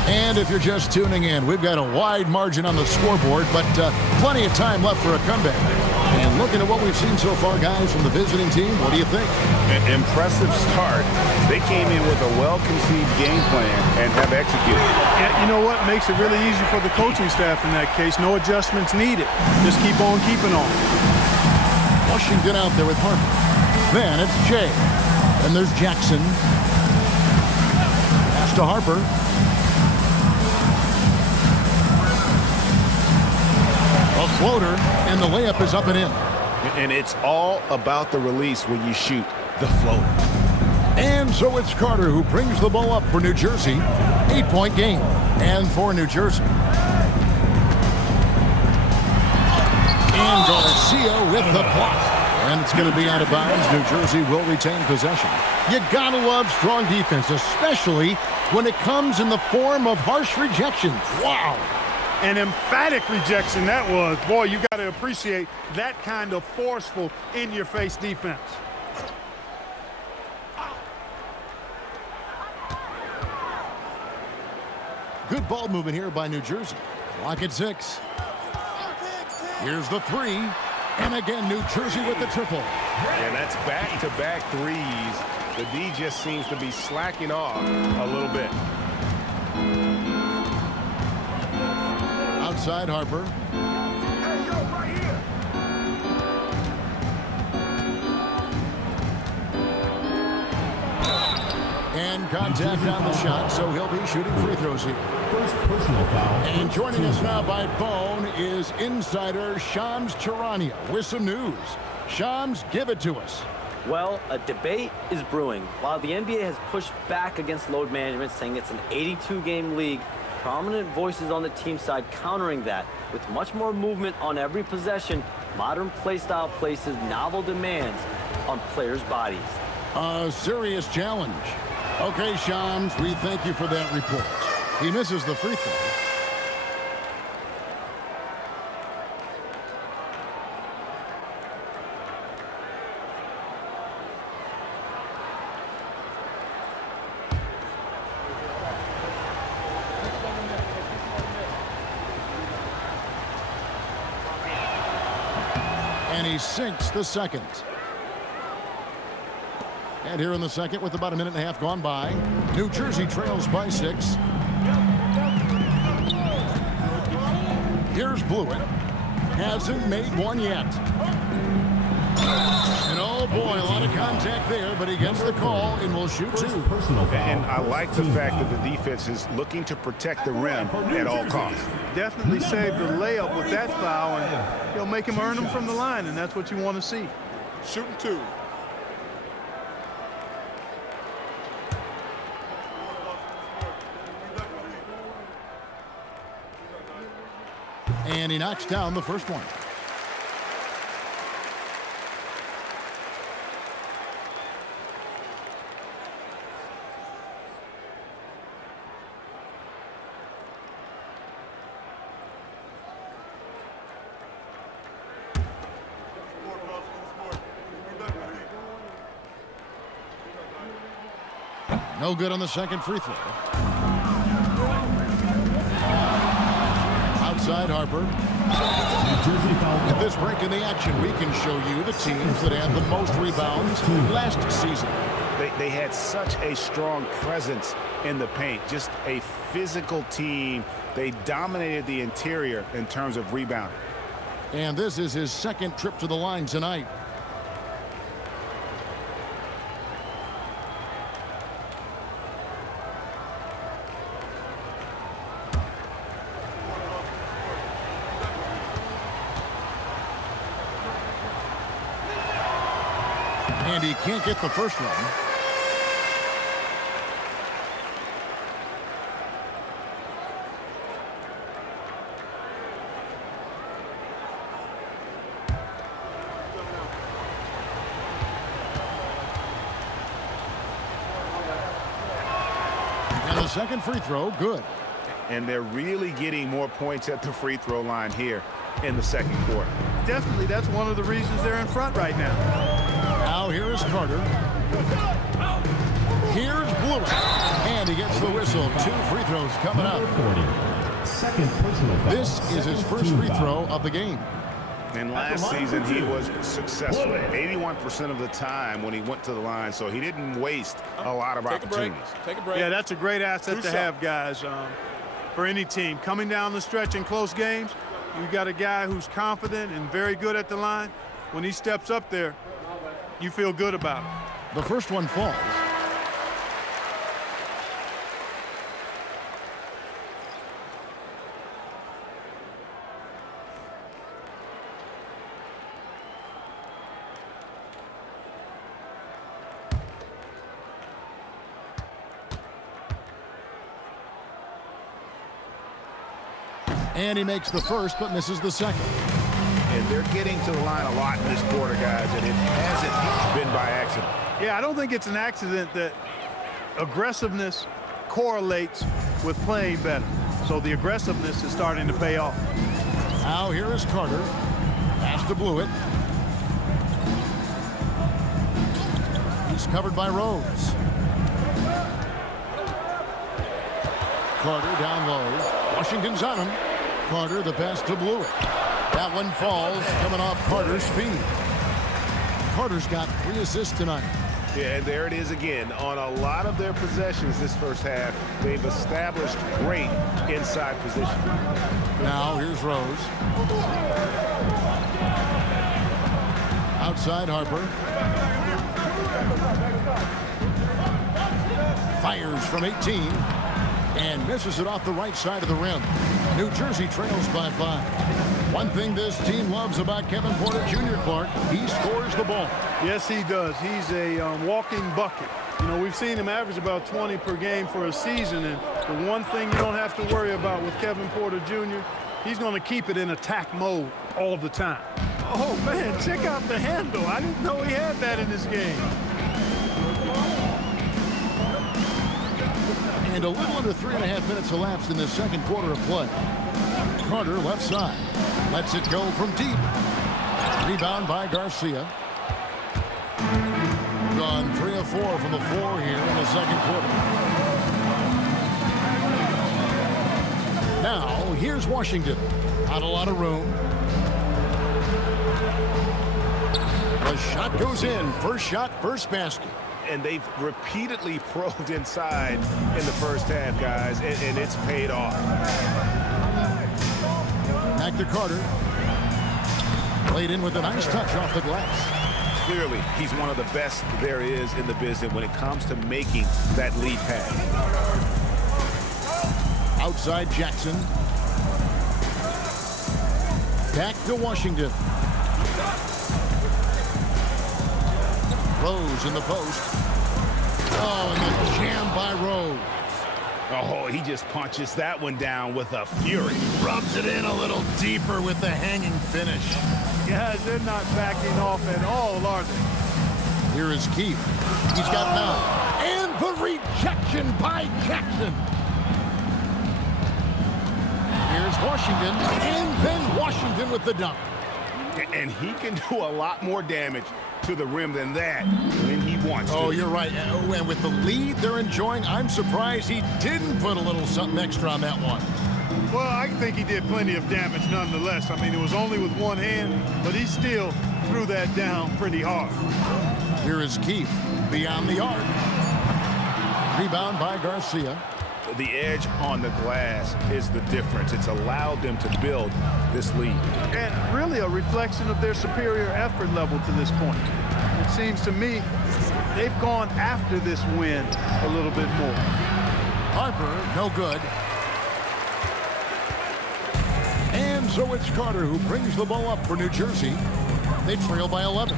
And if you're just tuning in, we've got a wide margin on the scoreboard, but plenty of time left for a comeback. And looking at what we've seen so far, guys, from the visiting team, what do you think? An impressive start. They came in with a well-conceived game plan and have executed. And you know what makes it really easy for the coaching staff in that case? No adjustments needed. Just keep on keeping on. Washington out there with Harper. Then it's Jay. Then there's Jackson. Pass to Harper. Floater, and the layup is up and in. And it's all about the release when you shoot the floater. And so it's Carter who brings the ball up for New Jersey. 8-point game. And for New Jersey. And Garcia with the block. And it's going to be out of bounds. New Jersey will retain possession. You gotta love strong defense, especially when it comes in the form of harsh rejections. Wow. An emphatic rejection that was. Boy, you got to appreciate that kind of forceful, in-your-face defense. Good ball movement here by New Jersey. Clock at 6. Here's the 3. And again, New Jersey with the triple. And that's back-to-back threes. The D just seems to be slacking off a little bit. Outside Harper. Hey, yo, right here. And contact on the shot, so he'll be shooting free throws here. First personal foul. And joining us now by phone is insider Shams Charania with some news. Shams, give it to us. Well, a debate is brewing. While the NBA has pushed back against load management, saying it's an 82-game league, prominent voices on the team side countering that. With much more movement on every possession, modern play style places novel demands on players' bodies. A serious challenge. Okay, Shams, we thank you for that report. He misses the free throw. And he sinks the second. And here in the second, with about a minute and a half gone by, New Jersey trails by 6. Here's Blewett. Hasn't made one yet. And oh boy, a lot of contact there, but he gets the call and will shoot 2. And I like the fact that the defense is looking to protect the rim at all costs. Definitely saved the layup with that foul, and he'll make him earn them from the line, and that's what you want to see. Shooting 2. And he knocks down the first one. No good on the second free throw. Outside Harper. At this break in the action, we can show you the teams that had the most rebounds last season. They had such a strong presence in the paint, just a physical team. They dominated the interior in terms of rebounding. And this is his second trip to the line tonight. And he can't get the first one. And the second free throw, good. And they're really getting more points at the free throw line here in the second quarter. Definitely, that's one of the reasons they're in front right now. Now here is Carter. Here's Blewett. And he gets the whistle. 2 free throws coming up. Second personal foul. This is his first free throw of the game. And last season, he was successful 81% of the time when he went to the line, so he didn't waste a lot of opportunities. Take a break. Yeah, that's a great asset to have, guys, for any team. Coming down the stretch in close games, you got a guy who's confident and very good at the line. When he steps up there, you feel good about him. The first one falls. And he makes the first, but misses the second. And they're getting to the line a lot in this quarter, guys, and it hasn't been by accident. Yeah, I don't think it's an accident that aggressiveness correlates with playing better. So the aggressiveness is starting to pay off. Now here is Carter. Pass to Blewett. He's covered by Rose. Carter down low. Washington's on him. Carter, the pass to Blewett. That one falls, coming off Carter's feet. Carter's got 3 assists tonight. Yeah, and there it is again. On a lot of their possessions this first half, they've established great inside position. Now here's Rose. Outside Harper. Fires from 18 and misses it off the right side of the rim. New Jersey trails by 5. One thing this team loves about Kevin Porter Jr., Clark, he scores the ball. Yes, he does. He's a walking bucket. You know, we've seen him average about 20 per game for a season, and the one thing you don't have to worry about with Kevin Porter Jr., he's going to keep it in attack mode all the time. Oh, man, check out the handle. I didn't know he had that in this game. And a little under 3.5 minutes elapsed in the second quarter of play. Carter left side. Lets it go from deep. Rebound by Garcia. Gone 3 of 4 from the floor here in the second quarter. Now, here's Washington. Not a lot of room. The shot goes in. First shot, first basket. And they've repeatedly probed inside in the first half, guys, and it's paid off. Back to Carter. Played in with a nice touch off the glass. Clearly, he's one of the best there is in the business when it comes to making that lead pass. Outside Jackson. Back to Washington. Rose in the post. Oh, and the jam by Rose. Oh, he just punches that one down with a fury. Rubs it in a little deeper with the hanging finish. Guys, they're not backing off at all, are they? Here is Keith. He's got 9. And the rejection by Jackson. Here's Washington. And then Washington with the dunk. And he can do a lot more damage to the rim than that when he wants to. Oh, you're right. And with the lead they're enjoying, I'm surprised he didn't put a little something extra on that one. Well, I think he did plenty of damage nonetheless. I mean, it was only with one hand, but he still threw that down pretty hard. Here is Keith beyond the arc. Rebound by Garcia. The edge on the glass is the difference. It's allowed them to build this lead. And really a reflection of their superior effort level to this point. It seems to me they've gone after this win a little bit more. Harper, no good. And so it's Carter who brings the ball up for New Jersey. They trail by 11.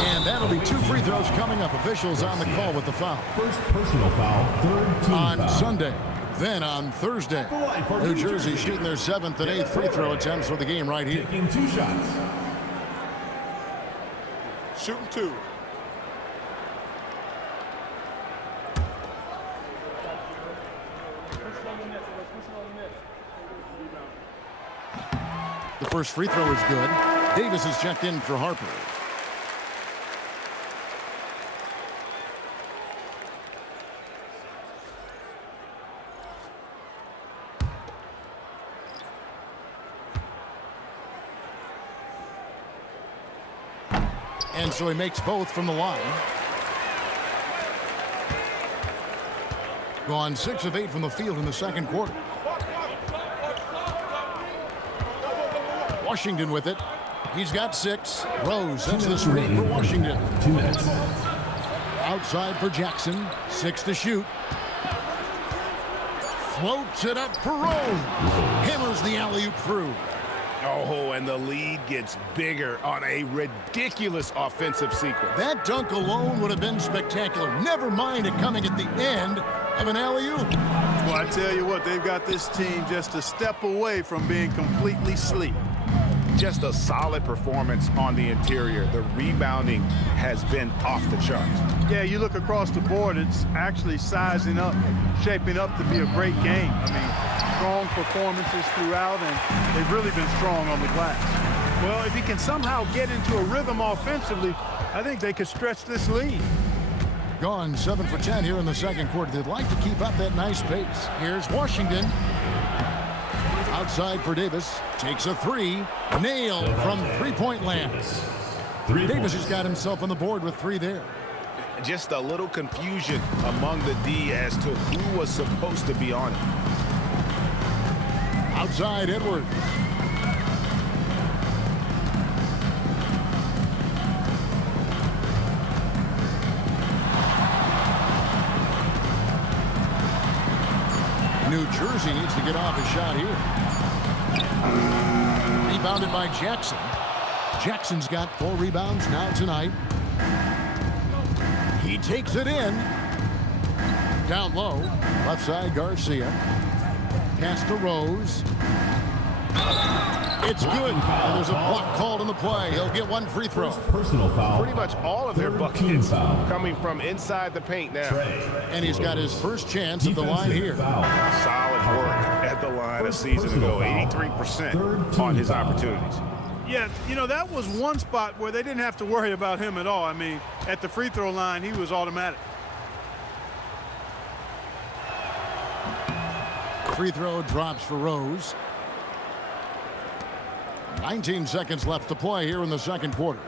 And that'll be 2 free throws coming up. Officials on the call with the foul. First personal foul, third team on foul. Sunday. Then on Thursday, New Jersey shooting their 7th and 8th free throw attempts for the game right here. Taking 2 shots. Shooting 2. The first free throw is good. Davis is checked in for Harper. And so he makes both from the line. Gone 6 of 8 from the field in the second quarter. Washington with it. He's got 6. Rose, that's the screen for Washington. 2 minutes. Outside for Jackson. 6 to shoot. Floats it up for Rose. Hammers the alley-oop through. Oh, and the lead gets bigger on a ridiculous offensive sequence. That dunk alone would have been spectacular. Never mind it coming at the end of an alley-oop. Well, I tell you what, they've got this team just a step away from being completely asleep. Just a solid performance on the interior. The rebounding has been off the charts. Yeah, you look across the board, it's actually sizing up, shaping up to be a great game. I mean, strong performances throughout, and they've really been strong on the glass. Well, if he can somehow get into a rhythm offensively, I think they could stretch this lead. Gone 7 for 10 here in the second quarter. They'd like to keep up that nice pace. Here's Washington. Outside for Davis. Takes a three. Nailed from three-point land. Davis has got himself on the board with 3 there. Just a little confusion among the D as to who was supposed to be on it. Outside Edwards. New Jersey needs to get off a shot here. Rebounded by Jackson. Jackson's got 4 rebounds now tonight. He takes it in. Down low. Left side Garcia. Pass to Rose. It's good. And there's a block called on the play. He'll get 1 free throw. Personal foul. Pretty much all of their buckets coming from inside the paint now. And he's got his first chance at the line here. Solid work at the line a season ago. 83% on his opportunities. Yeah, you know, that was one spot where they didn't have to worry about him at all. I mean, at the free throw line, he was automatic. Free throw drops for Rose. 19 seconds left to play here in the second quarter.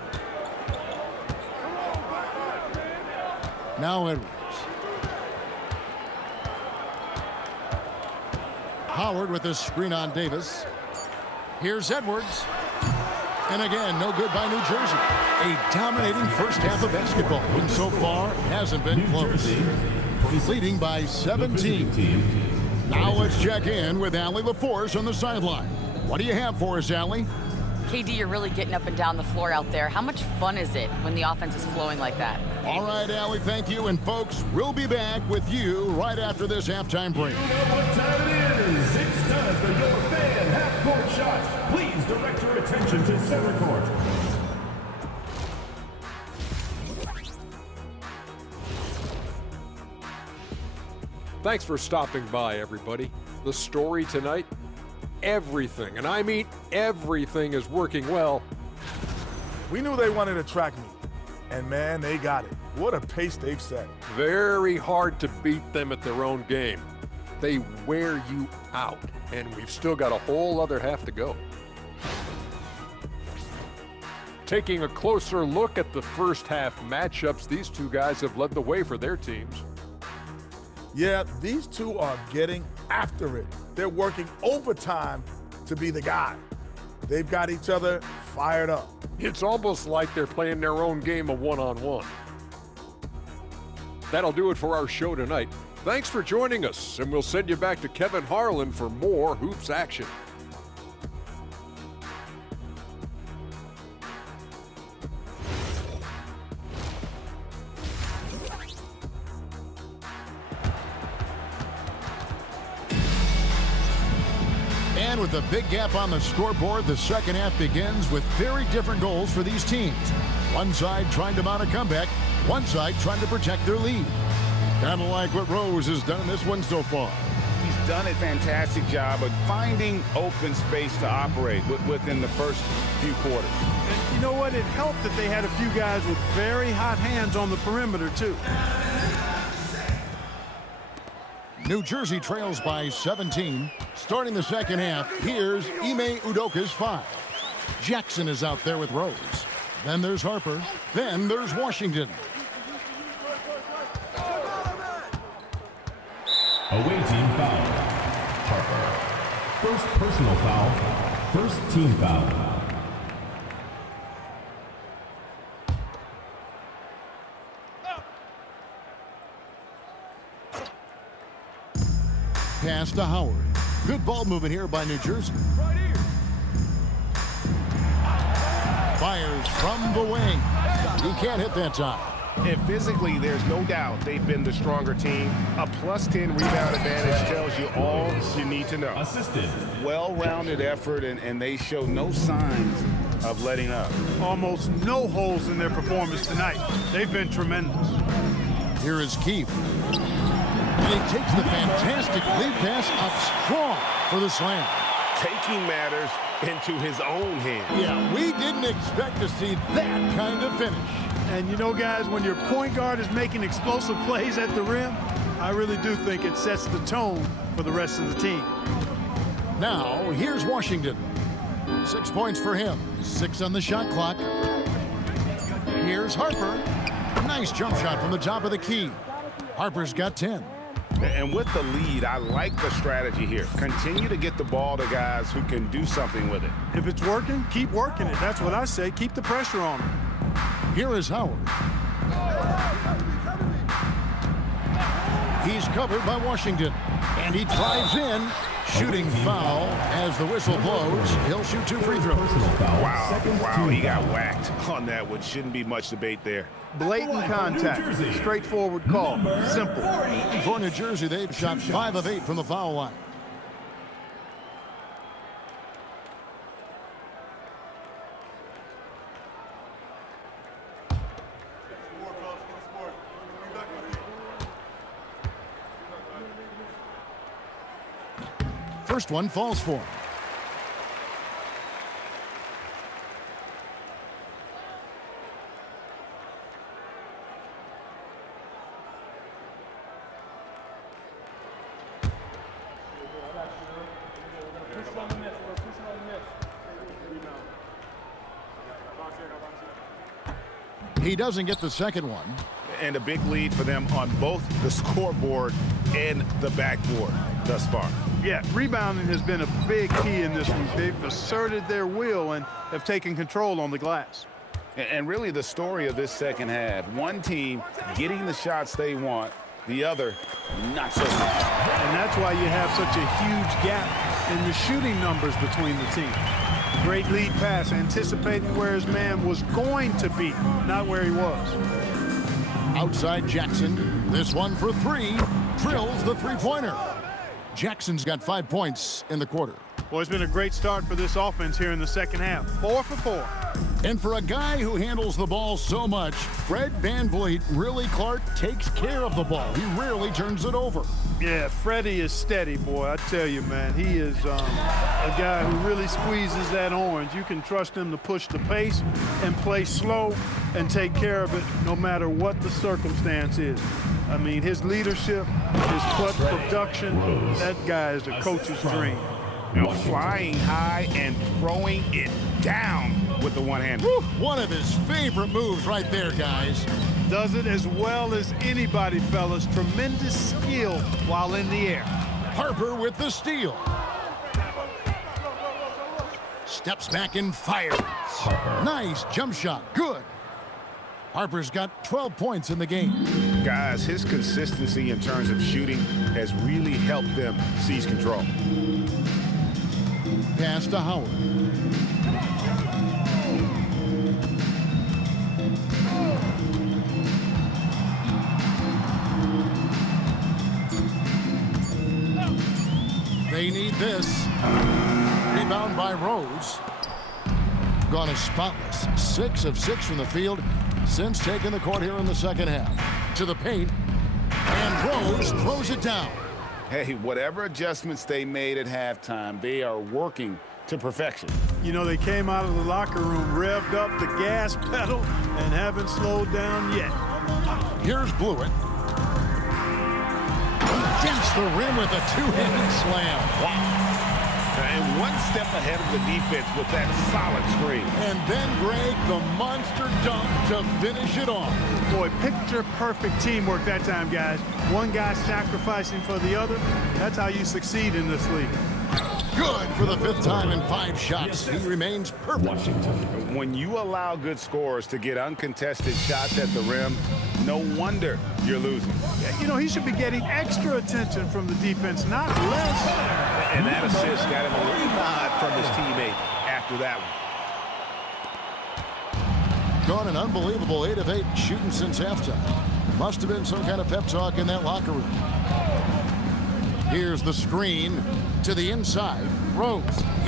Now Edwards. Howard with this screen on Davis. Here's Edwards. And again, no good by New Jersey. A dominating first half of basketball. And so far, hasn't been close. Leading by 17. Now let's check in with Allie LaForce on the sideline. What do you have for us, Allie? KD, you're really getting up and down the floor out there. How much fun is it when the offense is flowing like that? All right, Allie, thank you. And folks, we'll be back with you right after this halftime break. You know what time it is. It's time for your fan half-court shots. Please direct your attention to center court. Thanks for stopping by, everybody. The story tonight, everything, and I mean everything, is working well. We knew they wanted a track meet, and man, they got it. What a pace they've set. Very hard to beat them at their own game. They wear you out, and we've still got a whole other half to go. Taking a closer look at the first half matchups, these two guys have led the way for their teams. Yeah, these two are getting after it. They're working overtime to be the guy. They've got each other fired up. It's almost like they're playing their own game of one-on-one. That'll do it for our show tonight. Thanks for joining us, and we'll send you back to Kevin Harlan for more hoops action. And with a big gap on the scoreboard, the second half begins with very different goals for these teams. One side trying to mount a comeback, one side trying to protect their lead. Kind of like what Rose has done in this one so far. He's done a fantastic job of finding open space to operate within the first few quarters. And you know what? It helped that they had a few guys with very hot hands on the perimeter, too. New Jersey trails by 17. Starting the second half, here's Ime Udoka's 5. Jackson is out there with Rose. Then there's Harper. Then there's Washington. Away team foul. Harper. First personal foul. First team foul. Pass to Howard. Good ball movement here by New Jersey. Fires from the wing. He can't hit that time. And physically, there's no doubt they've been the stronger team. A +10 rebound advantage tells you all you need to know. Assisted. Well-rounded effort, and they show no signs of letting up. Almost no holes in their performance tonight. They've been tremendous. Here is Keefe. And he takes the fantastic lead pass up strong for the slam. Taking matters into his own hands. Yeah, we didn't expect to see that kind of finish. And you know, guys, when your point guard is making explosive plays at the rim, I really do think it sets the tone for the rest of the team. Now, here's Washington. 6 points for him. 6 on the shot clock. Here's Harper. Nice jump shot from the top of the key. Harper's got 10. And with the lead, I like the strategy here. Continue to get the ball to guys who can do something with it. If it's working, keep working it. That's what I say. Keep the pressure on him. Here is Howard. He's covered by Washington. And he drives in. Shooting foul as the whistle blows. He'll shoot 2 free throws. Wow, he got whacked on that one. Shouldn't be much debate there. Blatant contact. Straightforward call. Simple. For New Jersey, they've shot 5 of 8 from the foul line. First one falls for him. He doesn't get the second one. And a big lead for them on both the scoreboard and the backboard thus far. Yeah, rebounding has been a big key in this one. They've asserted their will and have taken control on the glass. And really the story of this second half, one team getting the shots they want, the other not so much. And that's why you have such a huge gap in the shooting numbers between the teams. Great lead pass, anticipating where his man was going to be, not where he was. Outside Jackson. This one for 3. Drills the three-pointer. Jackson's got 5 points in the quarter. Well, it's been a great start for this offense here in the second half. 4 for 4. And for a guy who handles the ball so much, Fred VanVleet really, Clark, takes care of the ball. He rarely turns it over. Yeah, Freddie is steady, boy. I tell you, man, he is a guy who really squeezes that orange. You can trust him to push the pace and play slow and take care of it no matter what the circumstance is. I mean, his leadership, his clutch production, that guy is a coach's dream. You know, flying high and throwing it down with the one hand. One of his favorite moves right there, guys. Does it as well as anybody, fellas. Tremendous skill while in the air. Harper with the steal. Steps back and fires. Nice jump shot. Good. Harper's got 12 points in the game. Guys, his consistency in terms of shooting has really helped them seize control. Pass to Howard. They need this. Rebound by Rose. Gone as spotless. 6 of 6 from the field since taking the court here in the second half. To the paint. And Rose throws it down. Hey, whatever adjustments they made at halftime, they are working to perfection. You know, they came out of the locker room, revved up the gas pedal, and haven't slowed down yet. Here's Blewett. Against the rim with a two-handed slam. Wow. And one step ahead of the defense with that solid screen. And then Greg, the monster dunk to finish it off. Boy, picture-perfect teamwork that time, guys. One guy sacrificing for the other. That's how you succeed in this league. Good for the 5th time in 5 shots. He remains perfect. When you allow good scorers to get uncontested shots at the rim, no wonder you're losing. You know, he should be getting extra attention from the defense, not less. And that assist got him a little nod from his teammate after that Gone an unbelievable 8 of 8 shooting since halftime. Must have been some kind of pep talk in that locker room. Here's the screen to the inside. Rose,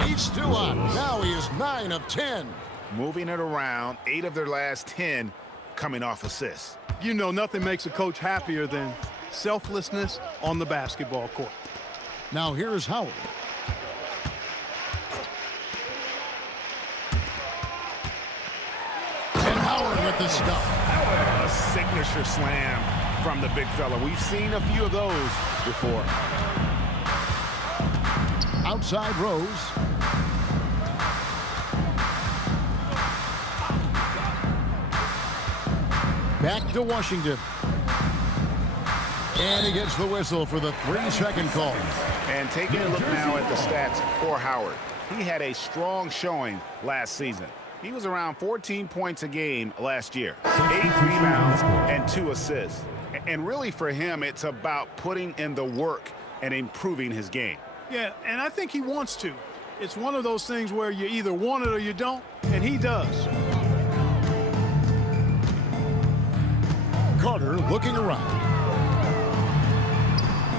he's still on. Now he is 9 of 10. Moving it around, 8 of their last 10 coming off assists. You know, nothing makes a coach happier than selflessness on the basketball court. Now here's Howard. And Howard with the stuff. A signature slam from the big fella. We've seen a few of those before. Outside Rose. Back to Washington. And he gets the whistle for the 3-second call. And taking a look now at the stats for Howard. He had a strong showing last season. He was around 14 points a game last year. 8 rebounds and 2 assists. And really for him, it's about putting in the work and improving his game. Yeah, and I think he wants to. It's one of those things where you either want it or you don't, and he does. Carter looking around.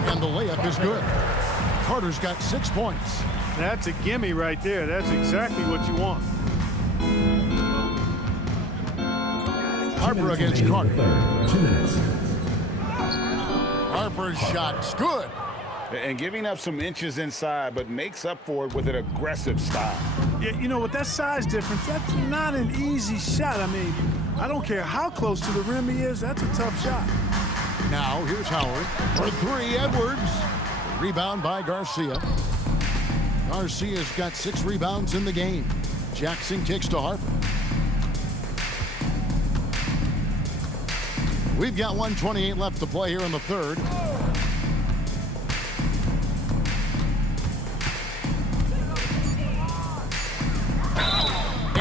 And the layup is good. Carter's got 6 points. That's a gimme right there. That's exactly what you want. Harper against Carter. 2 minutes. Harper's shot's good. And giving up some inches inside, but makes up for it with an aggressive style. Yeah, you know, with that size difference, that's not an easy shot. I mean, I don't care how close to the rim he is, that's a tough shot. Now here's Howard for 3, Edwards. Rebound by Garcia. Garcia's got 6 rebounds in the game. Jackson kicks to Harper. We've got 1:28 left to play here in the third.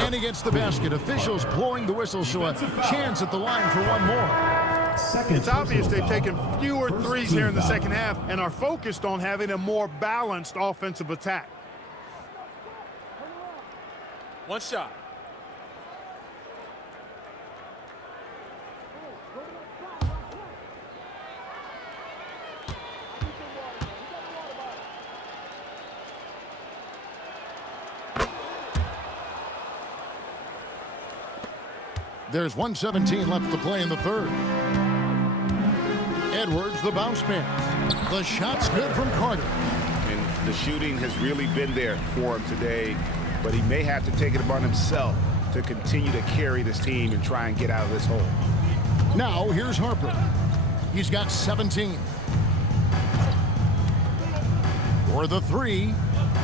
And he gets the basket. Officials blowing the whistle, so a chance at the line for one more. It's obvious they've taken fewer threes here in the second half and are focused on having a more balanced offensive attack. One shot. There's 1:17 left to play in the third. Edwards, the bounce man. The shot's good from Carter. And the shooting has really been there for him today, but he may have to take it upon himself to continue to carry this team and try and get out of this hole. Now here's Harper. He's got 17. For the 3.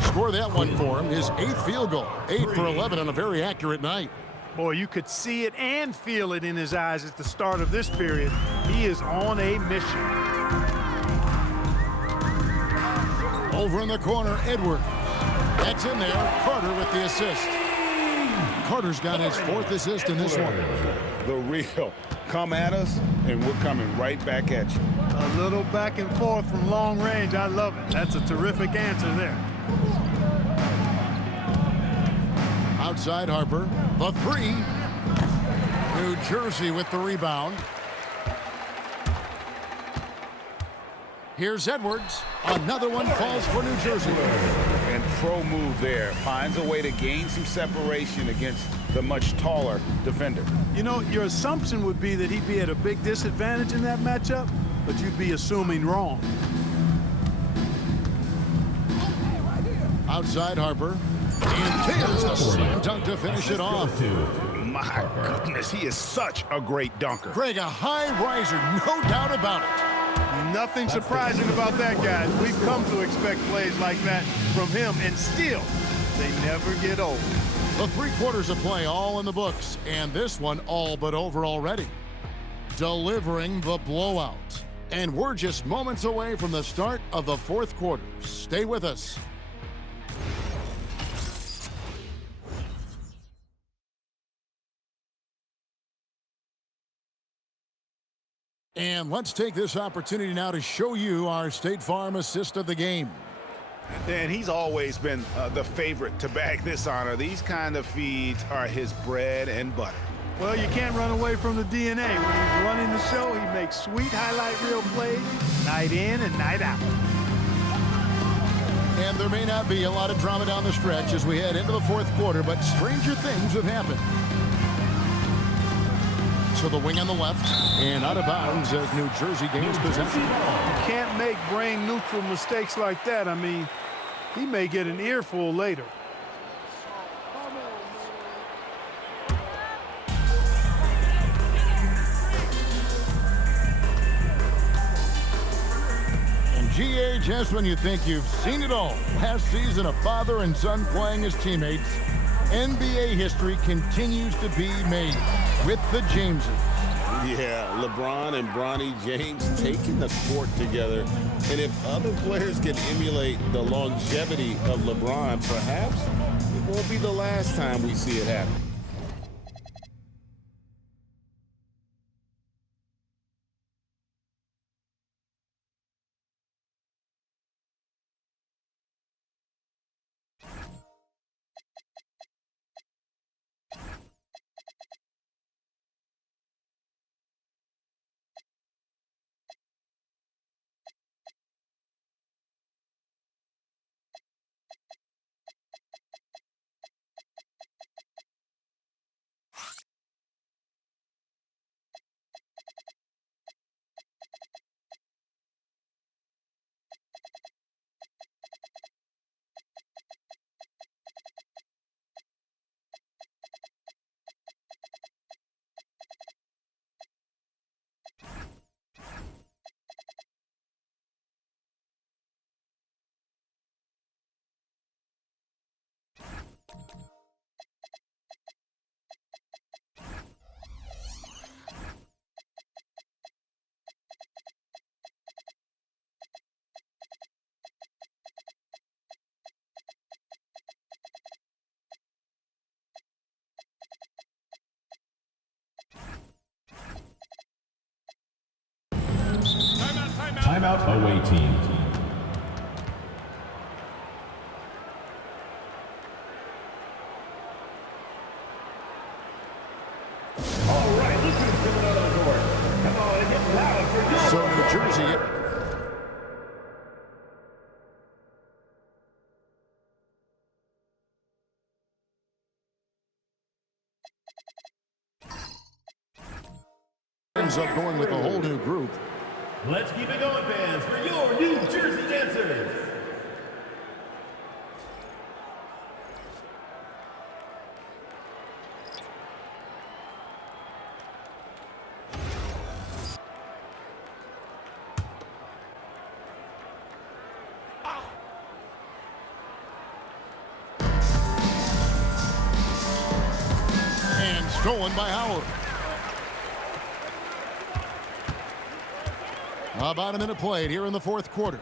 Score that one for him. His 8th field goal. 8 for 11 on a very accurate night. Boy, you could see it and feel it in his eyes at the start of this period. He is on a mission. Over in the corner, Edwards. That's in there. Carter with the assist. Carter's got his 4th assist in this one. The real. Come at us, and we're coming right back at you. A little back and forth from long range. I love it. That's a terrific answer there. Outside Harper, the 3. New Jersey with the rebound. Here's Edwards. Another one falls for New Jersey. And pro move there. Finds a way to gain some separation against the much taller defender. You know, your assumption would be that he'd be at a big disadvantage in that matchup, but you'd be assuming wrong. Outside Harper. And there's the slam dunk to finish it off. My goodness, he is such a great dunker. Greg, a high riser, no doubt about it. Nothing surprising about that, guys. We've come to expect plays like that from him, and still, they never get old. The 3 quarters of play all in the books, and this one all but over already. Delivering the blowout. And we're just moments away from the start of the 4th quarter. Stay with us. And let's take this opportunity now to show you our State Farm assist of the game. And he's always been the favorite to bag this honor. These kind of feeds are his bread and butter. Well, you can't run away from the DNA. When he's running the show, he makes sweet highlight reel plays night in and night out. And there may not be a lot of drama down the stretch as we head into the fourth quarter, but stranger things have happened. So the wing on the left and out of bounds as New Jersey gains possession. You can't make brain-neutral mistakes like that. I mean, he may get an earful later. GA, just when you think you've seen it all. Last season, a father and son playing as teammates. NBA history continues to be made with the Jameses. Yeah, LeBron and Bronny James taking the court together. And if other players can emulate the longevity of LeBron, perhaps it won't be the last time we see it happen. Timeout away team. All right, let's get some on the court. Come on and get loud for your So New Jersey. Ends up going with a whole new group. Let's keep it going, fans, for your New Jersey dancers. And stolen by Howard. About a minute played here in the fourth quarter.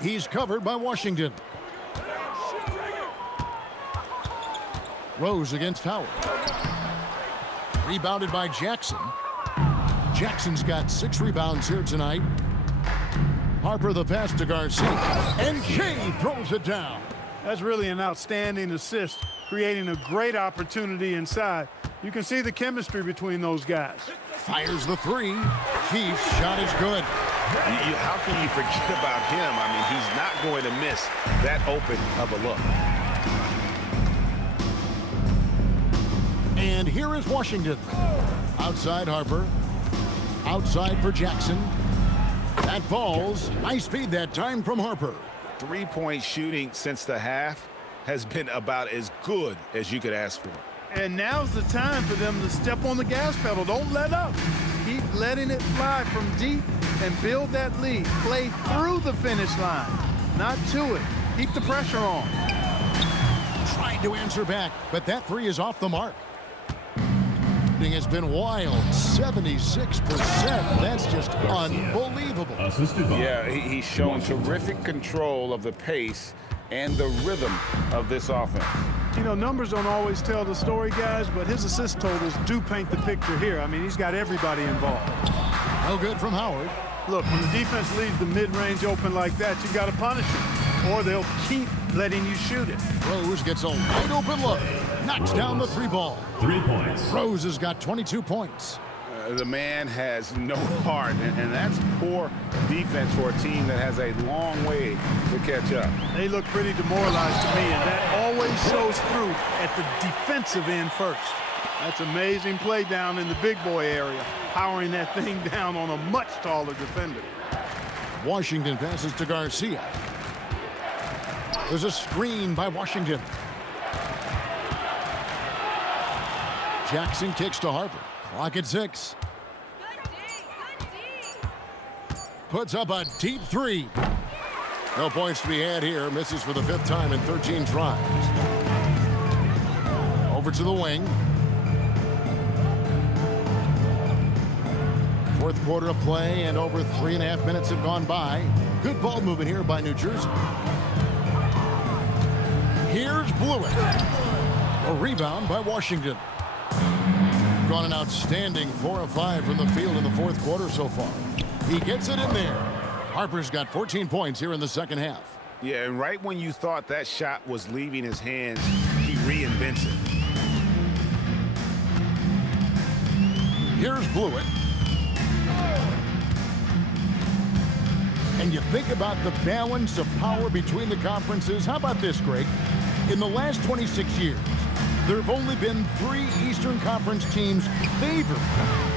He's covered by Washington. Rose against Howard. Rebounded by Jackson. Jackson's got 6 rebounds here tonight. Harper the pass to Garcia. And Shea throws it down. That's really an outstanding assist, creating a great opportunity inside. You can see the chemistry between those guys. Fires the 3. Keith's shot is good. How can you forget about him? I mean, he's not going to miss that open of a look. And here is Washington. Outside Harper. Outside for Jackson. That falls. Nice speed that time from Harper. Three-point shooting since the half has been about as good as you could ask for. And now's the time for them to step on the gas pedal. Don't let up. Keep letting it fly from deep and build that lead. Play through the finish line, not to it. Keep the pressure on. Tried to answer back, but that 3 is off the mark. Has been wild. 76%. That's just unbelievable. Yeah, he's shown terrific control of the pace and the rhythm of this offense. You know, numbers don't always tell the story, guys, but his assist totals do paint the picture here. I mean, he's got everybody involved. No good from Howard. Look, when the defense leaves the mid-range open like that, you got to punish them, or they'll keep letting you shoot it. Rose gets a wide open look. Knocks down the 3 ball. 3 points. Rose has got 22 points. The man has no heart, and that's poor defense for a team that has a long way to catch up. They look pretty demoralized to me, and that always shows through at the defensive end first. That's amazing play down in the big boy area, powering that thing down on a much taller defender. Washington passes to Garcia. There's a screen by Washington. Jackson kicks to Harper. Clock at 6. Puts up a deep 3. No points to be had here. Misses for the 5th time in 13 tries. Over to the wing. 4th quarter of play, and over 3.5 minutes have gone by. Good ball movement here by New Jersey. Here's Blewett. A rebound by Washington. Gone an outstanding 4 of 5 from the field in the 4th quarter so far. He gets it in there. Harper's got 14 points here in the 2nd half. Yeah, and right when you thought that shot was leaving his hands, he reinvents it. Here's Blewett. And you think about the balance of power between the conferences. How about this, Greg? In the last 26 years, there have only been 3 Eastern Conference teams favored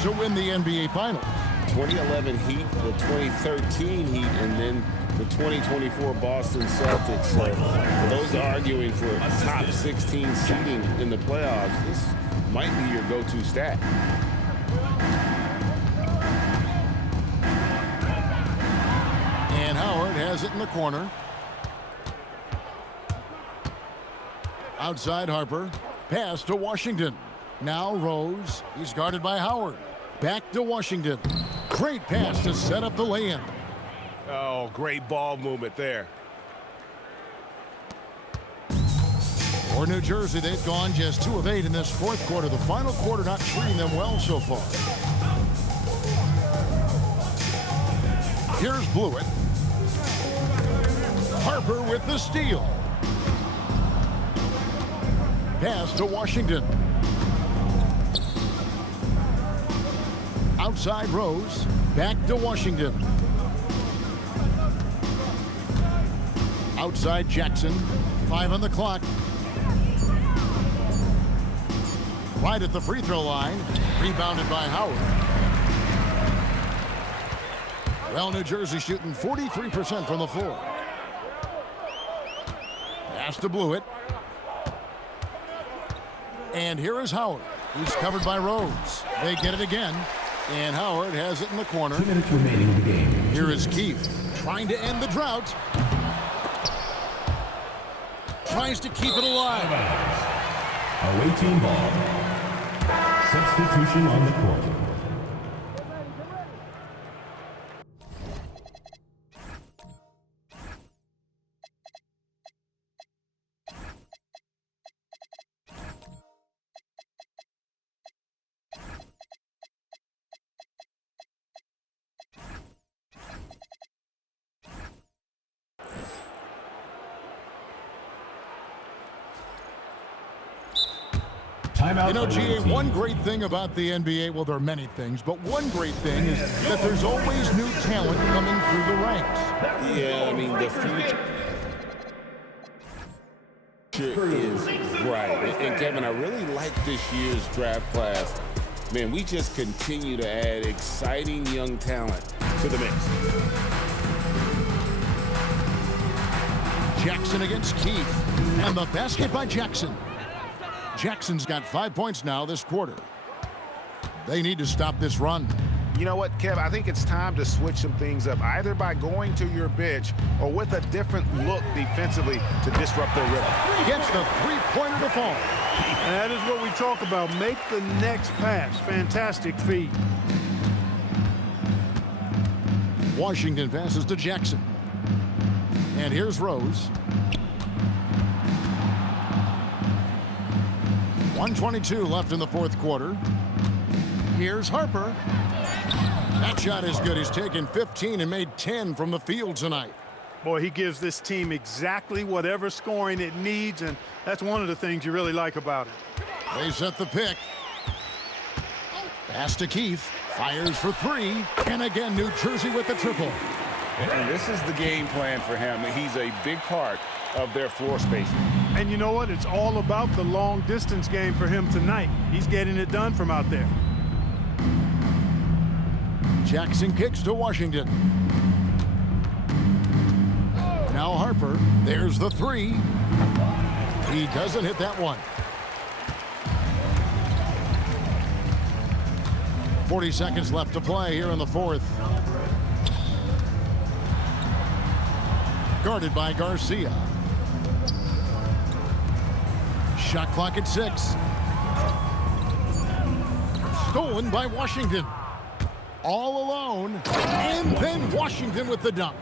to win the NBA Finals. 2011 Heat, the 2013 Heat, and then the 2024 Boston Celtics. So for those arguing for a top 16 seeding in the playoffs, this might be your go-to stat. And Howard has it in the corner. Outside Harper. Pass to Washington. Now Rose. He's guarded by Howard. Back to Washington. Great pass to set up the lay-in. Oh, great ball movement there. For New Jersey, they've gone just 2 of 8 in this 4th quarter. The final quarter not treating them well so far. Here's Blewett. Harper with the steal. Pass to Washington. Outside Rose. Back to Washington. Outside Jackson. 5 on the clock. Right at the free throw line. Rebounded by Howard. Well, New Jersey shooting 43% from the floor. Pass to Blewett. And here is Howard. He's covered by Rose. They get it again. And Howard has it in the corner. 2 minutes remaining in the game. Here is Keith trying to end the drought. Tries to keep it alive. Away team ball. Substitution on the court. You know, GA, one great thing about the NBA, well, there are many things, but one great thing is that there's always new talent coming through the ranks. Yeah, I mean, the future is bright. And Kevin, I really like this year's draft class. Man, we just continue to add exciting young talent to the mix. Jackson against Keith. And the basket by Jackson. Jackson's got 5 points now this quarter. They need to stop this run. You know what, Kev? I think it's time to switch some things up, either by going to your bench or with a different look defensively to disrupt their rhythm. Gets the three-pointer to fall. And that is what we talk about. Make the next pass. Fantastic feed. Washington passes to Jackson. And here's Rose. 1:22 left in the 4th quarter. Here's Harper. That shot is good. He's taken 15 and made 10 from the field tonight. Boy, he gives this team exactly whatever scoring it needs, and that's one of the things you really like about it. They set the pick. Pass to Keith. Fires for three. And again, New Jersey with the triple. And this is the game plan for him. He's a big part of their floor spacing. And you know what? It's all about the long distance game for him tonight. He's getting it done from out there. Jackson kicks to Washington. Now Harper. There's the three. He doesn't hit that one. 40 seconds left to play here in the fourth. Guarded by Garcia. Shot clock at 6. Stolen by Washington. All alone. And then Washington with the dunk.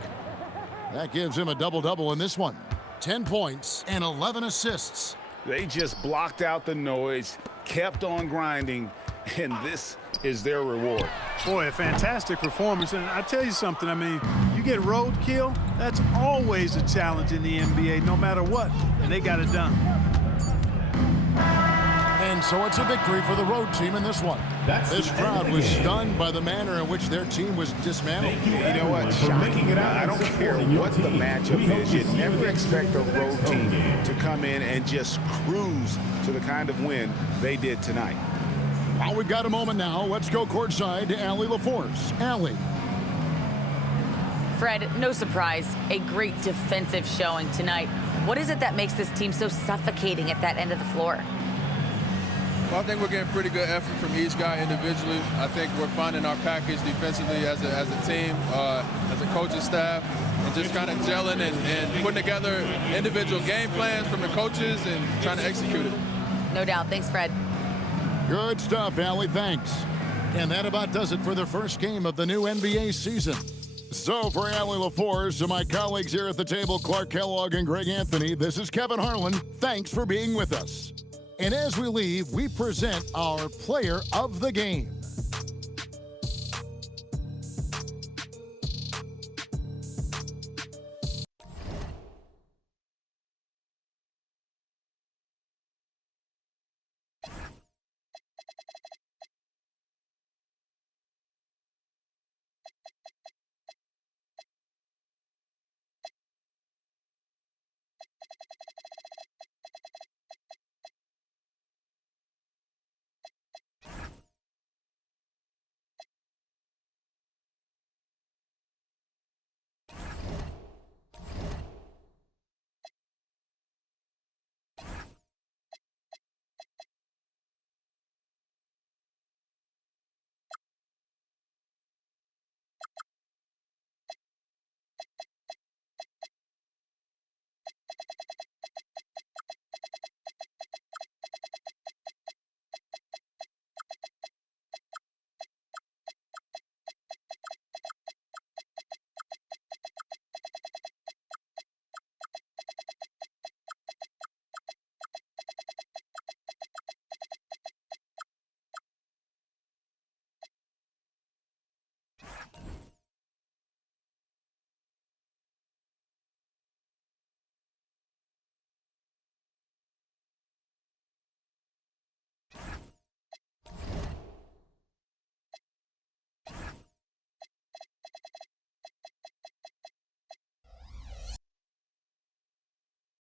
That gives him a double-double in this one. 10 points and 11 assists. They just blocked out the noise, kept on grinding, and this is their reward. Boy, a fantastic performance. And I tell you something, I mean, you get roadkill, that's always a challenge in the NBA, no matter what. And they got it done. And so it's a victory for the road team in this one. This crowd was stunned by the manner in which their team was dismantled. You know what? Shocking. I don't care what the matchup is. You never expect a road team to come in and just cruise to the kind of win they did tonight. Well, we've got a moment now. Let's go courtside to Allie LaForce. Allie. Fred, no surprise, a great defensive showing tonight. What is it that makes this team so suffocating at that end of the floor? Well, I think we're getting pretty good effort from each guy individually. I think we're finding our package defensively as a team, as a coaching staff, and just kind of gelling and putting together individual game plans from the coaches and trying to execute it. No doubt. Thanks, Fred. Good stuff, Allie. Thanks. And that about does it for the first game of the new NBA season. So for Allie LaForce and my colleagues here at the table, Clark Kellogg and Greg Anthony, this is Kevin Harlan. Thanks for being with us. And as we leave, we present our player of the game.